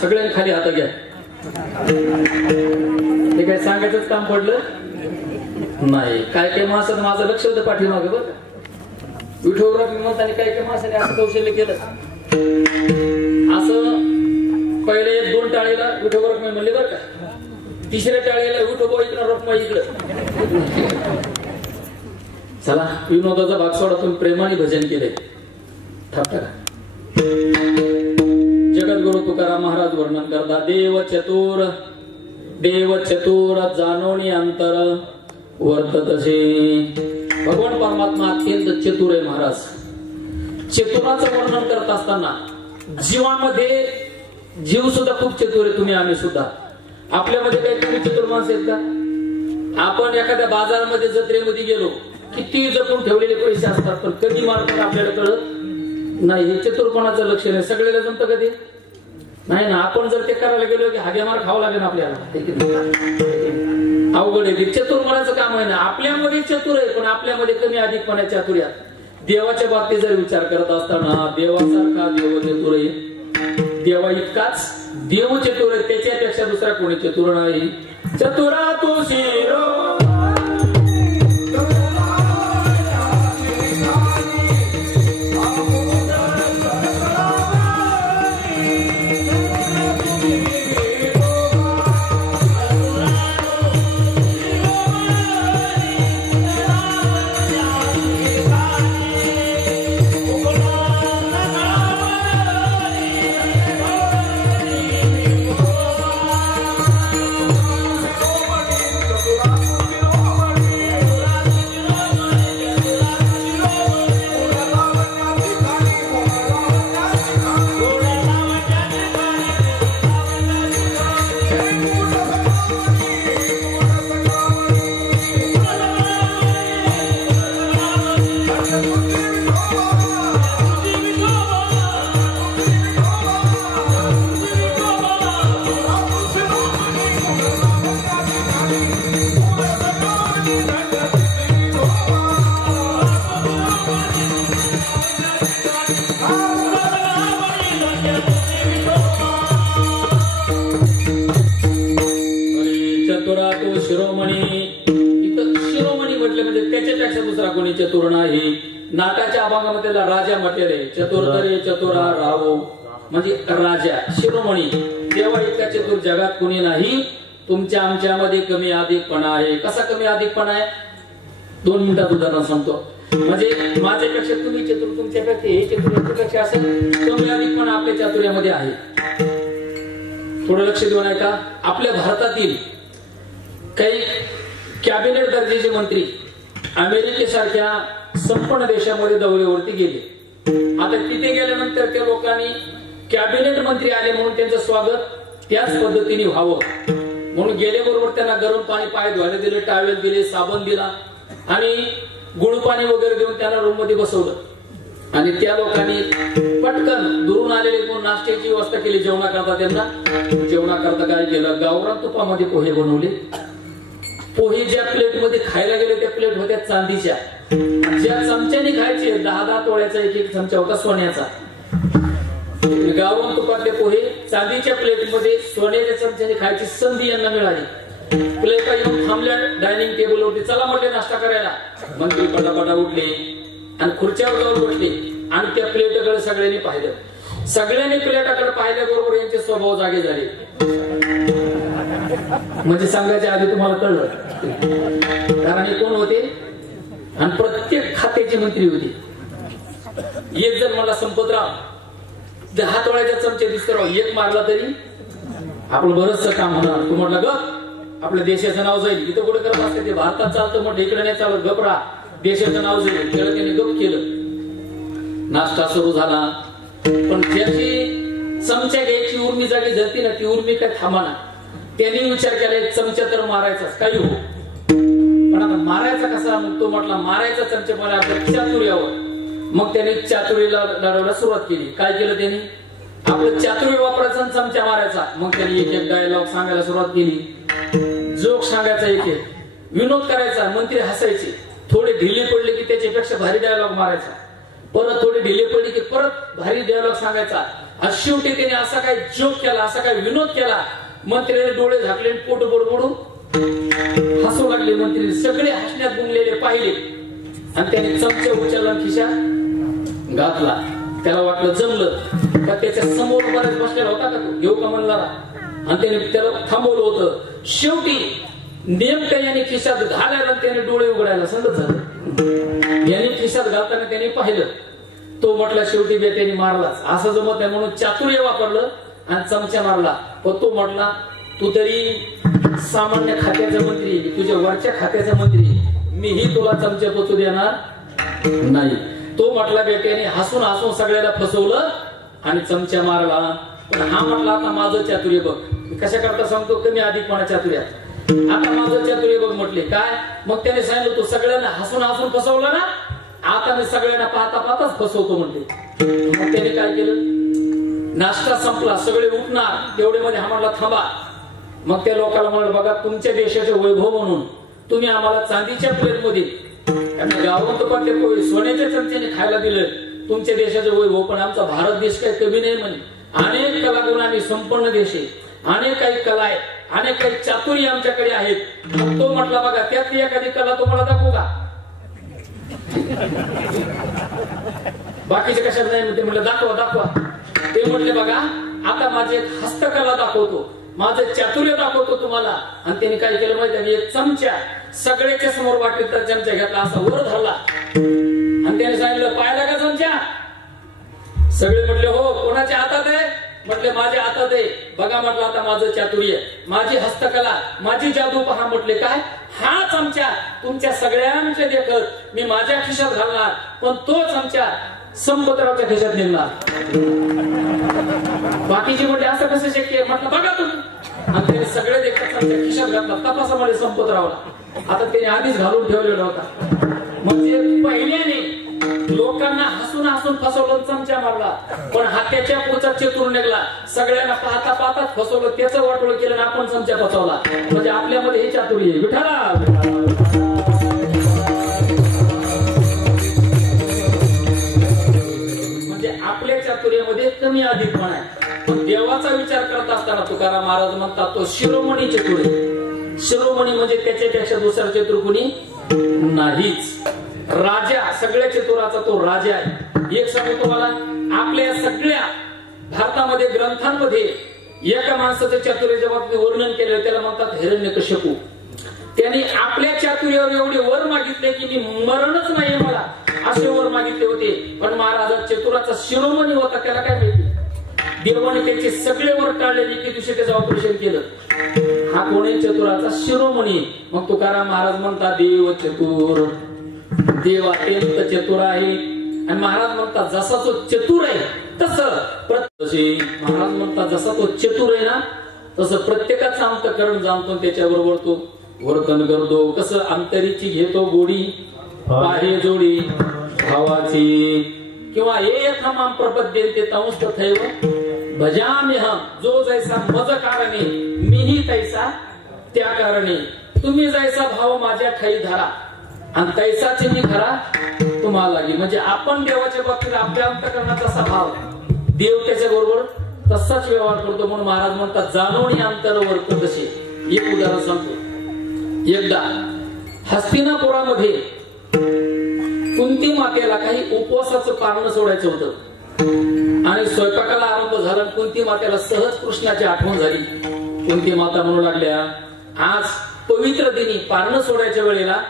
सगळ्यांनी खाली हात घ्या. ते काय सांगायचंच काम पडलं नाही. काय काय माणसाचं माझं लक्ष होतं पाठीमागे बरं का. विठोग्राफी म्हणताना काय काय माणसाने असं कौशल्य केलं. असं पहिले 2 टाळीला विठोग्राफी म्हणले बरं का. 3ऱ्या टाळीला विठोबा इकडं रखमा इकडं. चला विनोदाचा भाग सोडा. तुम्ही प्रेमाने भजन केले. थांबता का. जगद्गुरु तुकाराम महाराज वर्णन करता. देव चतुर जाणोनी अंतर वर्ततसे. भगवान परमात्मा अत्यंत चतुर आहे महाराज. चतुराचं वर्णन करत असताना जीवामध्ये जीव सुद्धा खूप चतुर आहे. तुम्ही आम्ही सुद्धा. आपल्यामध्ये काही तुम्ही चतुर माणसं आहेत का. आपण एखाद्या बाजारामध्ये जत्रेमध्ये गेलो, किती जपून ठेवलेले पैसे असतात पण कधी मारतात आपल्याला कळत नाही. हे चतुरपणाचं लक्षण आहे. सगळ्याला जमतं कधी नाही ना. आपण जर ते करायला गेलो की हागे मार खावं लागेल आपल्याला. अवघड आहे. चतुरपणाचं काम आहे ना. आपल्यामध्ये चतुर आहे पण आपल्यामध्ये कमी अधिकपणा चातुर्यात. देवाच्या बाबतीत जर विचार करत असताना देवासारखा देव चतुर आहे. देवा इतकाच देव चतुर आहे. त्याच्यापेक्षा दुसरा कोणी चतुर नाही. चतुरा तू शिरो चतुर नाही. नाटाच्या अभंगामध्ये राजा म्हटलेले चतुर्धरे चतुरा राहो म्हणजे राजा शिरोमणी. तेव्हा इतका चतुर जगात कुणी नाही. तुमच्या आमच्यामध्ये कमी अधिकपणा आहे. कसा कमी अधिकपणा आहे. 2 मिनिटात उदाहरण सांगतो. म्हणजे माझ्यापेक्षा तुम्ही चतुर, तुमच्यापेक्षा हे चतुर, याच्यापेक्षा असं कमी अधिक पण आपल्या चातुर्यामध्ये आहे. थोडं लक्ष देऊन आहे का. आपल्या भारतातील काही कॅबिनेट दर्जाचे मंत्री अमेरिकेसारख्या संपूर्ण देशामध्ये दौऱ्यावरती गेले. आता तिथे गेल्यानंतर त्या लोकांनी कॅबिनेट मंत्री आले म्हणून त्यांचं स्वागत त्याच पद्धतीने व्हावं म्हणून गेल्याबरोबर त्यांना गरम पाणी पाय धुवायला दिले, टावेल दिले, साबण दिला आणि गुळ पाणी वगैरे देऊन त्यांना रूम मध्ये बसवलं. आणि त्या लोकांनी पटकन दुरून आलेले म्हणून नाश्त्याची व्यवस्था केली. जेवणाकरता काय केलं, गावरान तुपामध्ये पोहे बनवले. पोहे ज्या प्लेट मध्ये खायला गेले त्या प्लेट होत्या चांदीच्या. ज्या चमच्याने खायचे 10-10 तोळ्याचा एक चमचा होता सोन्याचा. गावरान तुपातले पोहे चांदीच्या प्लेट मध्ये सोन्याच्या चमच्याने खायची संधी यांना मिळाली. प्लेटा येऊन थांबल्या डायनिंग टेबलवरती. चला म्हटले नाश्ता करायला. मंत्री पटापटा उठले आणि खुर्च्यावर जाऊन बसले आणि त्या प्लेटकडे सगळ्यांनी पाहिलं. सगळ्यांनी प्लेटाकडे पाहिल्याबरोबर यांचे स्वभाव जागे झाले. म्हणजे सांगायच्या आधी तुम्हाला कळलं कारण हे कोण होते आणि प्रत्येक खात्याचे मंत्री होते. एक जर मला संपतराव 10 तोळ्याच्या चमचे दिसतो राव, एक मारला तरी आपलं बरंचसं काम होणार. तू म्हटलं गप आपल्या देशाचं नाव जाईल. इथं कुठे करत असते ते भारतात चालतं म्हटलं, इकडे नाही चालत, गप राहा, देशाचं नाव जाईल. त्याला त्याने गप केलं. नाश्ता सुरू झाला पण ज्याची चमच्या घ्यायची उर्मी जागी धरती ना ती उर्मी काय थांबाना. त्यांनी विचार केला एक चमचा तर मारायचाच काही हो, पण आता मारायचा कसा. मग तो म्हटला मारायचा चमचा मला आपल्या चातुर्यावर. मग त्याने चातुर्याला लढवायला सुरुवात केली. काय केलं त्यांनी, आपलं चातुर्य वापरायचा आणि चमचा मारायचा. मग त्यांनी एक डायलॉग सांगायला सुरुवात केली, जोक सांगायचा, एक विनोद करायचा. मंत्री हसायचे. थोडे ढिले पडले की त्याच्यापेक्षा भारी डायलॉग मारायचा. परत थोडे ढिले पडले की परत भारी डायलॉग सांगायचा. आज शेवटी त्याने असा काय जोक केला, असा काय विनोद केला, मंत्र्याने डोळे झाकले, पोट बडबडून हसू लागले. मंत्री सगळे हसण्यात गुंगलेले पाहिले आणि त्याने चमचा उचलला खिशात घातला. त्याला वाटलं जमलं का, त्याच्या समोर बऱ्याच बसलेला होता का तो घेऊ का म्हणला आणि त्याने त्याला थांबवलं होतं. शेवटी नेमकं याने खिशात घालायला त्याने डोळे उघडायला सांगत झालं. याने खिशात घालताना त्याने पाहिलं. तो म्हटला शेवटी बेट्याने मारलाच, असं जमत नाही म्हणून चातुर्य वापरलं आणि चमचा मारला. पण तो म्हटला तू तरी सामान्य खात्याचा मंत्री, तुझ्या वरच्या खात्याचा मंत्री, मीही तुला चमचा पोचू देणार नाही. तो म्हटला बेट्याने हसून हसून सगळ्याला फसवलं आणि चमचा मारला. पण हा म्हटला आता माझं चातुर्य बघ. कशा करता सांगतो कमी अधिकपणा चातुर्यात. आता माझं चातुर्य बघ म्हटले. काय मग त्याने सांगितलं तू सगळ्यांना हसून हसून फसवलं ना, आता मी सगळ्यांना पाहता पाहताच फसवतो म्हटले. मग त्याने काय केलं, नाश्ता संपला, सगळे उठणार तेवढे मध्ये हा म्हटला थांबा. मग त्या लोकांना म्हणाल बघा तुमच्या देशाचे वैभव म्हणून तुम्ही आम्हाला चांदीच्या प्लेटमध्ये गावरान तुपातले पोहे सोन्याच्या चमच्याने खायला दिलं. तुमच्या देशाचं वैभव, पण आमचा भारत देश काही कमी नाही म्हणे. अनेक कलागुण आम्ही संपन्न देश आहे, अनेक काही कला आहे, अनेक काही चातुर्य आमच्याकडे आहेत. तो म्हटला बघा त्यातली एखादी कला तुम्हाला दाखवू का. बाकीचे कशात नाही म्हणते. म्हटलं दाखवा दाखवा. ते म्हटले बघा आता माझी एक हस्तकला दाखवतो, माझं चातुर्य दाखवतो तुम्हाला. आणि त्यांनी काय केलं माहिती आहे, एक चमचा सगळ्याच्या समोर वाटत चमचा घेतला, असा वर धरला आणि त्याने सांगितलं पाहिला का चमचा. सगळे म्हटले हो. कोणाच्या हातात आहे म्हटले माझ्या हातात आहे. बघा म्हटलं आता माझं चातुर्य, माझी हस्तकला, माझी जादू पहा. म्हटले काय, हा चमचा तुमच्या सगळ्यांच्या देखत मी माझ्या खिशात घालणार, पण तो चमचा संपतरावच्या खिशात निघणार. बाकीचे म्हटले असं कसं शक्य आहे. म्हटलं बघा तुम्ही. आणि त्याने सगळे देखत चमचा खिशात घातला. तपासामध्ये संपतरावला. आता त्याने आधीच घालून ठेवलेला होता. म्हणजे पहिल्याने लोकांना हसून हसून फसवलं, चमचा मारला, पण हात्याच्या पुढचा चतुर निघाला. सगळ्यांना पाहता पाहताच फसवलं, त्याचं वाटोळ केलं आणि आपण चमचा फसवला. म्हणजे आपल्यामध्ये हे चातुर्य. विठाला म्हणजे आपल्या चातुर्यामध्ये कमी अधिकपणा आहे. पण देवाचा विचार करत असताना तुकाराम महाराज म्हणतात तो शिरोमणी चतुर. शिरोमणी म्हणजे त्याच्यापेक्षा दुसरा चतुर कुणी नाहीच. राजा, सगळ्या चतुराचा तो राजा आहे. एक सांगतो तुम्हाला, आपल्या सगळ्या भारतामध्ये ग्रंथांमध्ये एका माणसाचं चातुर्याच्या बाबतीत वर्णन केलं, त्याला म्हणतात हिरण्यकश्यपू. त्यांनी आपल्या चातुर्यावर एवढे वर मागितले की मी मरणच नाहीये मला, असे वर मागितले होते. पण महाराज चतुराचा शिरोमणी होता, त्याला काय माहिती, देवाने त्याचे सगळे वर टाळले, की दिवशी त्याचं ऑपरेशन केलं. हा कोणी चतुराचा शिरोमणी. मग तुकाराम महाराज म्हणतात देव चतुर, देव अत्यंत चतुर आहे. आणि महाराज म्हणतात जसा तो चतुर आहे तसं महाराज म्हणतात जसा तो चतुर आहे ना तसं प्रत्येकाचं अंतःकरण जाणतो, त्याच्याबरोबर तो वर्तन करतो. कसं अंतरीची घेतो गोडी, बाह्य जोडी भावाची, किंवा एथमाम प्रपद्यन्ते तंस्त थैव भजाम्यहं, जो जैसा मज कारणे मीही तैसा त्या कारणे. तुम्ही जैसा भाव माझ्या ठाई धरा आणि तैसाचे मी खरा तुम्हाला लागी. म्हणजे आपण देवाच्या बाबतीत आपल्या अंतःकरणाचा असा भाव, देव त्याच्या बरोबर तसाच व्यवहार करतो. म्हणून महाराज म्हणतात जाणवणी अंतर वर्त तसे. एक उदाहरण सांगतो. एकदा हस्तिनापुरामध्ये कुंती मातेला काही उपवासाचं पारणं सोडायचं होतं आणि स्वयंपाकाला आरंभ झाला. कुंती मातेला सहज कृष्णाची आठवण झाली. कुंती माता म्हणू लागल्या आज पवित्र दिनी पारणं सोडायच्या वेळेला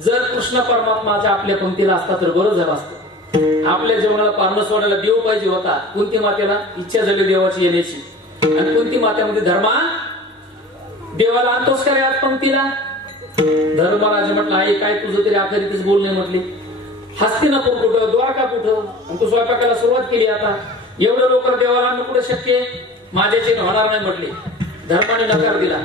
जर कृष्ण परमात्माचा आपल्या पंक्तीला असता तर बरं झालं असतं. आपल्या जेवणाला पारणं सोडायला देव पाहिजे होता. कुंती मातेला इच्छा झाली देवाची येण्याची. आणि कुंती मातेमध्ये धर्मा देवाला आणतोस का रे आज पंक्तीला. धर्मराज म्हटलं आई काय तुझं तरी अखेरीतच बोलणे म्हटले. हस्तिनापूर कुठं, द्वारका कुठं, आणि तू स्वयंपाकाला सुरुवात केली. आता एवढं लोक देवाला आणणं कुठे शक्य, माझ्याचे होणार नाही म्हटले. धर्माने नकार दिला.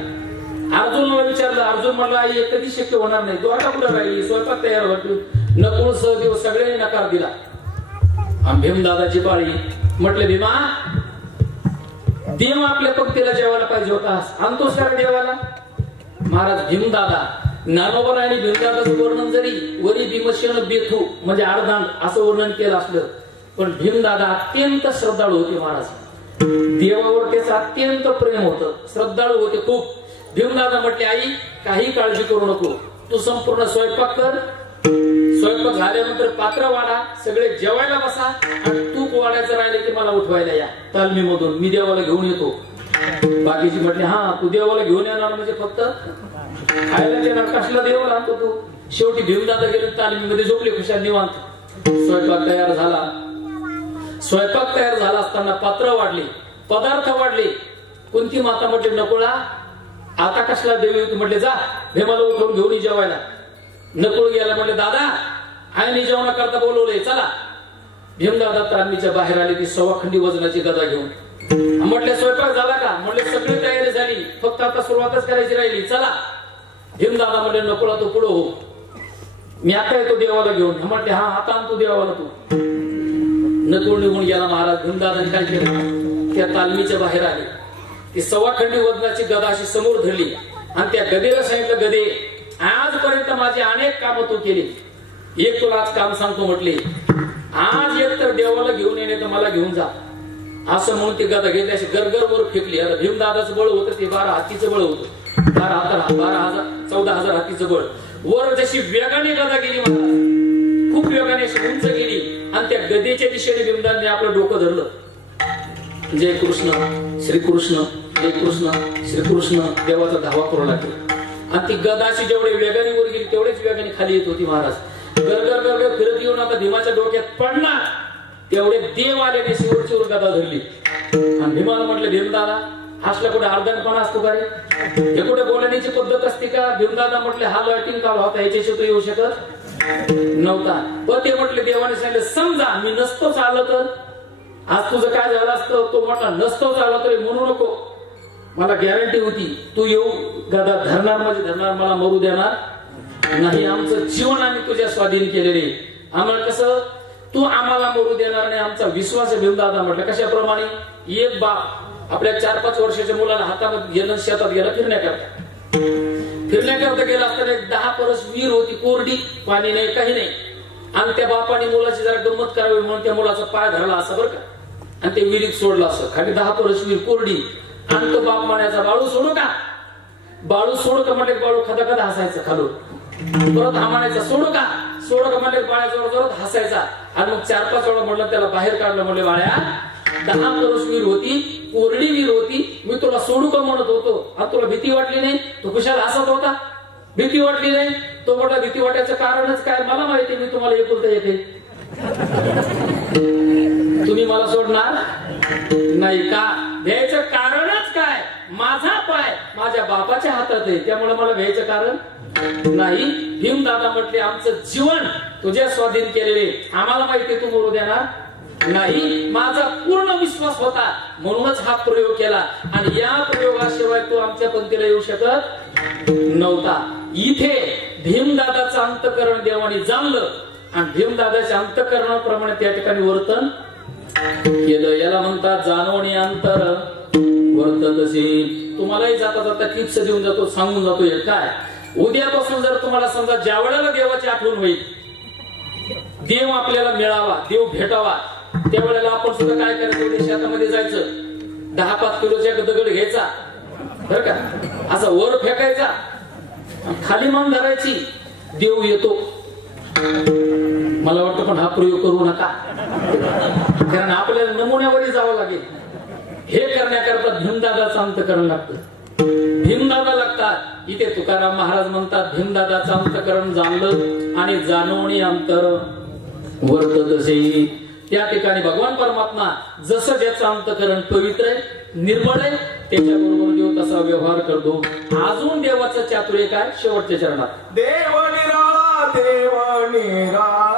अर्जुनला विचारलं, अर्जुन म्हणला आई कधी शक्य होणार नाही, द्वारका कुठं राहिली, स्वयंपाक तयार होतो. नकुळ सहदेव सगळ्यांनी नकार दिला. आणि भीमदादाची पाळी. म्हटले भीमा देव आपल्या पंक्तीला जेवायला पाहिजे होता, आणतोस का देवाला. महाराज भीमदादा ज्ञानोबा आणि भीमदादाचं वर्णन जरी वरी भीमसेन बेथू म्हणजे अर्धांग असं वर्णन केलं असलं, पण भीमदादा अत्यंत श्रद्धाळू होते. महाराज देवावर त्याचं अत्यंत प्रेम होतं, श्रद्धाळू होते खूप. भीमदादा म्हटले आई काही काळजी करू नको, तू संपूर्ण स्वयंपाक कर. स्वयंपाक झाल्यानंतर पात्र वाढा, सगळे जेवायला बसा आणि तूप वाढायचं राहिले की मला उठवायला या तालमीमधून, मी देवाला घेऊन येतो. बाकीची म्हटले हा तू देवाला घेऊन येणार म्हणजे फक्त खायला देणार, कसला देवाला आणतो तू. शेवटी भीमदादा गेले तालमीमध्ये झोपले खुशाल निवांत. स्वयंपाक तयार झाला. स्वयंपाक तयार झाला असताना पात्र वाढले, पदार्थ वाढले. कुंती माता म्हटले नकुळा आता कसला देव येतो. म्हटले जा भीमाला उठवून घेऊन जेवायला. नकुळ गेला. म्हटले दादा आईने जेवणा करता बोलवले चला. भीमदादा तालमीच्या बाहेर आले. ती 1.25 खंडी वजनाची गदा घेऊन. म्हटले स्वयंपाक झाला का. म्हटले सगळी तयारी झाली, फक्त आता सुरुवातच करायची राहिली, चला. भीमदादा म्हटले नकुळा तू पुढे हो, मी आता येतो देवाला घेऊन. म्हटले हा आता आणतो देवाला तू. नकुळ निघून गेला. महाराज भीमदादाने काय केलं, त्या तालमीच्या बाहेर आले. ती 1.25 खंडी वजनाची गदा अशी समोर धरली आणि त्या गदेला सांगितलं गदे आजपर्यंत माझे अनेक कामं तू केली, एक तुला आज काम सांगतो. म्हटले आज एक तर देवाला घेऊन येणे तर मला घेऊन जा. असं म्हणून ती गदा घेतली अशी गरगर वर फेकली. आता भीमदादाचं बळ होतं ते 12 हातीचं बळ होतं. 14,000 हातीचं बळ. वर जशी वेगाने गदा गेली महाराज, खूप वेगाने अशी उंच गेली आणि त्या गदेच्या दिशेने भीमदादाने आपलं डोकं धरलं. जय कृष्ण श्रीकृष्ण, जय कृष्ण श्रीकृष्ण देवाचा धावा करू लागला. आणि ती गदाशी जेवढे वेगाने वर गेली तेवढेच वेगाने खाली येत होती. महाराज गरगर गरगर फिरत येऊन आता भीमाच्या डोक्यात पडणार तेवढे देव आल्याने शिवरची वर गदा धरली. आणि भीमाला म्हटलं भीमदादा असला कुठे अर्धनपणा असतो का रे, हे कुठे बोलण्याची पद्धत असते का. भीमदादा म्हटले हा लॉटिंग काल होता, याच्याशी तो येऊ शकत नव्हता. पण ते म्हटले देवाने सांगितलं समजा मी नसतो चाललं तर आज तुझं काय झालं असतं. तो म्हटला नसतो चालला तरी म्हणू नको, मला गॅरंटी होती तू येऊ गदा धरणार म्हणजे धरणार, मला मरू देणार नाही. आमचं जीवन आम्ही तुझ्या स्वाधीन केलेले, आम्हाला कसं तू आम्हाला मरू देणार नाही आमचा विश्वास आहे. भीमदादा म्हटलं कशाप्रमाणे. एक बाप आपल्या 4-5 वर्षाच्या मुलाला हातामध्ये गेलं, शेतात गेला फिरण्याकरता गेला असताना 10 परस विहीर होती, कोरडी, पाणी नाही काही नाही. आणि त्या बापाने मुलाची जरा गंमत करावी म्हणून त्या मुलाचा पाय धरला असं बरं का, आणि ते विहिरीत सोडलं असं. खाली 10 परस विहीर कोरडी. आणि तो बाप म्हणायचा बाळू सोडू का, बाळू सोडू का. म्हटले बाळू खदा खदा हसायचं खालून. परत हा म्हणायचा सोडू का, सोडू का. म्हटले बाळ्या जोर जोरात हसायचा. आणि मग 4-5 वेळा म्हटलं त्याला बाहेर काढलं. म्हटले बाळ्या 10 परस विहीर होती, कोरडी विहीर होती, मी तुला सोडू का म्हणत होतो आणि तुला भीती वाटली नाही, तो कुशाला हसत होता. भीती वाटली नाही. तो मोठा भीती वाटायचं कारणच काय मला माहिती, मी तुम्हाला एकुलता येते. तुम्ही मला सोडणार नाही का? भ्यायचं कारणच काय? माझा पाय माझ्या बापाच्या हातात आहे, त्यामुळे मला भ्यायचं कारण नाही. भीमदादा म्हटले आमचं जीवन तुझ्या स्वाधीन केलेले, आम्हाला माहिती तू मरू देणार नाही. माझा पूर्ण विश्वास होता म्हणूनच हा प्रयोग केला आणि या प्रयोगाशिवाय तू आमच्या पंथीला येऊ शकत नव्हता. इथे भीमदादाचं अंतःकरण देवाने जाणलं आणि भीमदादाच्या अंतःकरणाप्रमाणे त्या ठिकाणी वर्तन केलं. याला म्हणतात जाणवणे अंतर वर्ततसे. तुम्हालाही जाता जाता टिप्स देऊन जातो, सांगून जातो. हे काय उद्यापासून जर तुम्हाला समजा ज्या वेळेला देवाची आठवण होईल, देव आपल्याला मिळावा, देव भेटावा, त्यावेळेला आपण सुद्धा काय करायचं? शेतामध्ये जायचं, 10-5 किलोचा दगड घ्यायचा बरं का, असा वर फेकायचा, खाली मान धरायची, देव येतो. मला वाटतं पण हा प्रयोग करू नका, कारण आपल्याला नमुन्यावरही जावं लागेल. हे करण्याकरता भीमदादाचं अंतःकरण लागतं, भीमदादा लागतात. इथे तुकाराम महाराज म्हणतात भीमदादाचं अंतःकरण जाणलं आणि जाणवणी अंतर वर्ततसे. त्या ठिकाणी भगवान परमात्मा जसं ज्याचं अंतःकरण पवित्र आहे, निर्मळ आहे, त्याच्याबरोबर देव तसा व्यवहार करतो. अजून देवाचं चातुर्य काय? शेवटच्या चरणात देव निराळा, देव निराळा,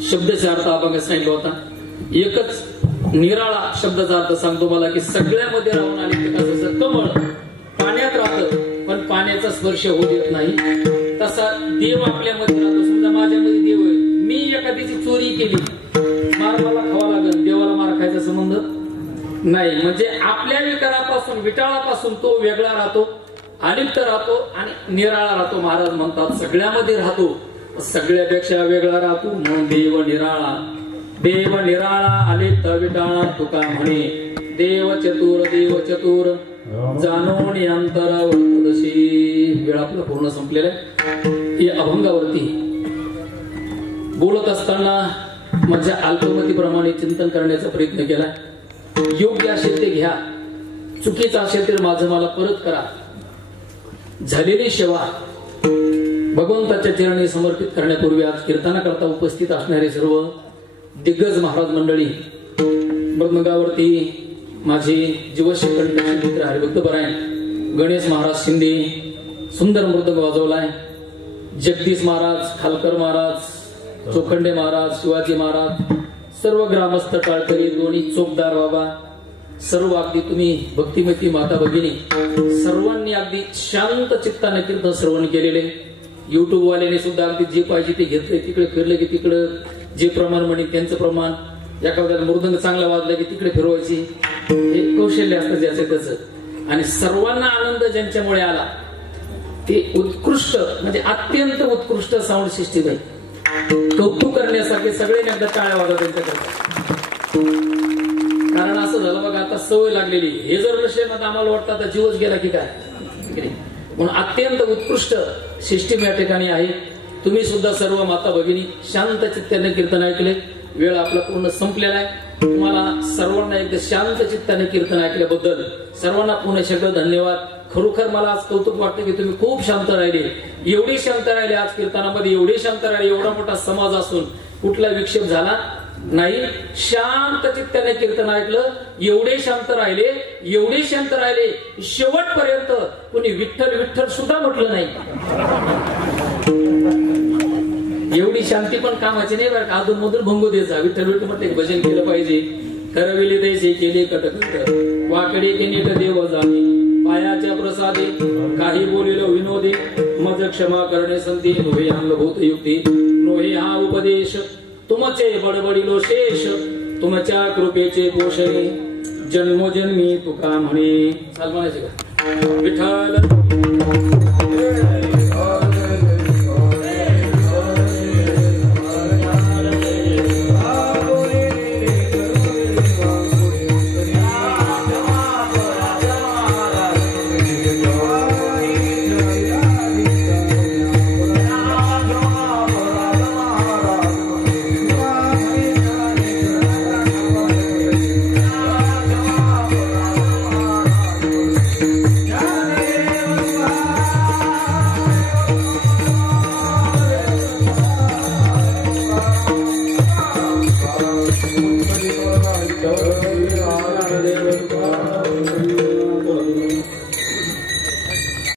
शब्दाचा अर्थ आपण सांगितला होता. एकच निराळा शब्दाचा अर्थ सांगतो मला की सगळ्यामध्ये राहून आले. जसं कमळ पाण्यात राहतं पण पाण्याचा स्पर्श होऊ देत नाही, तसा देव आपल्यामध्ये राहतो. समजा माझ्यामध्ये देव आहे, मी एखाद्याची चोरी केली, मार मला खावा लागेल, देवाला मार खायचा संबंध नाही. म्हणजे आपल्या विकारापासून विटाळापासून तो वेगळा राहतो, अलिप्त राहतो आणि निराळा राहतो. महाराज म्हणतात सगळ्यामध्ये राहतो, सगळ्यापेक्षा वेगळा राहतो म्हणून देव निराळा. देव निराळा अलिप्त विटाळा तुका म्हणे, देव चतुर जाणून अंतरा वर्तदशी. वेळ आपला पूर्ण संपलेला आहे. या अभंगावरती बोलत असताना माझ्या अल्पमतीप्रमाणे चिंतन करण्याचा प्रयत्न केला. योग्य असेल ते घ्या, चुकीचं असेल तर माझं मला परत करा. झालेली सेवा भगवंताच्या चरणी समर्पित करण्यापूर्वी आज कीर्तनाकरता उपस्थित असणारे सर्व दिग्गज महाराज मंडळी, मृदंगावरती माझे जीवशेखंड मित्र हरिभक्त परायण गणेश महाराज शिंदे सुंदर मृदंग वाजवलाय. जगदीश महाराज, खालकर महाराज, चोखंडे महाराज, शिवाजी महाराज, सर्व ग्रामस्थ टाळकरी, दोन्ही चोपदार बाबा, सर्व अगदी तुम्ही भक्तिमती माता भगिनी सर्वांनी अगदी शांत चित्ताने कीर्तन श्रवण केलेले. युट्यूब वाल्याने सुद्धा अगदी जे पाहिजे ते घेतले, तिकडे फिरले की तिकडे जे प्रमाण म्हणे त्यांचं प्रमाण, एखाद्याला मृदंग चांगला वाजला की तिकडे फिरवायची, हे कौशल्य असतं ज्याचं त्याचं. आणि सर्वांना आनंद ज्यांच्यामुळे आला ते उत्कृष्ट म्हणजे अत्यंत उत्कृष्ट साऊंड सिस्टीम आहे. कौतुक करण्यासाठी सगळे एकदा टाळ्या वाजवा त्यांच्याकडे. कारण असं झालं बघा, आता सवय लागलेली, हे जर नसेल ना आम्हाला वाटतं आता जीवच गेला की काय. म्हणून अत्यंत उत्कृष्ट सिस्टीम या ठिकाणी आहे. तुम्ही सुद्धा सर्व माता भगिनी शांत चित्ताने कीर्तन ऐकले. वेळ आपला पूर्ण संपलेला आहे. तुम्हाला सर्वांना एकदा शांत चित्ताने कीर्तन ऐकल्याबद्दल सर्वांना पुन्हा सगळं धन्यवाद. खरोखर मला आज कौतुक वाटतं की तुम्ही खूप शांत राहिले, एवढे शांत राहिले आज कीर्तनामध्ये, एवढे शांत राहिले. एवढा मोठा समाज असून कुठला विक्षेप झाला नाही. शांत चित्ताने कीर्तन ऐकलं, एवढे शांत राहिले, एवढे शांत राहिले, शेवटपर्यंत कुणी विठ्ठल विठ्ठल सुद्धा म्हटलं नाही. एवढी शांती पण कामाची नाही बरं का. अधून मधून भंगू द्यायचा, विठ्ठल विठ्ठल म्हटलं भजन केलं पाहिजे. करविले तैसे केले कटकट, वाकडे केले देव जाणे, पायाच्या प्रसादे काही बोलिलो विनोदे, मज क्षमा करणे संती, नोहे अंगभूत युक्ती, नोहे हा उपदेश, तुमचे बडबडिलो शेष, तुमच्या कृपेचे पोषणे, जन्मोजन्मी तुका म्हणे. चाल म्हणायचे का विठ्ठल.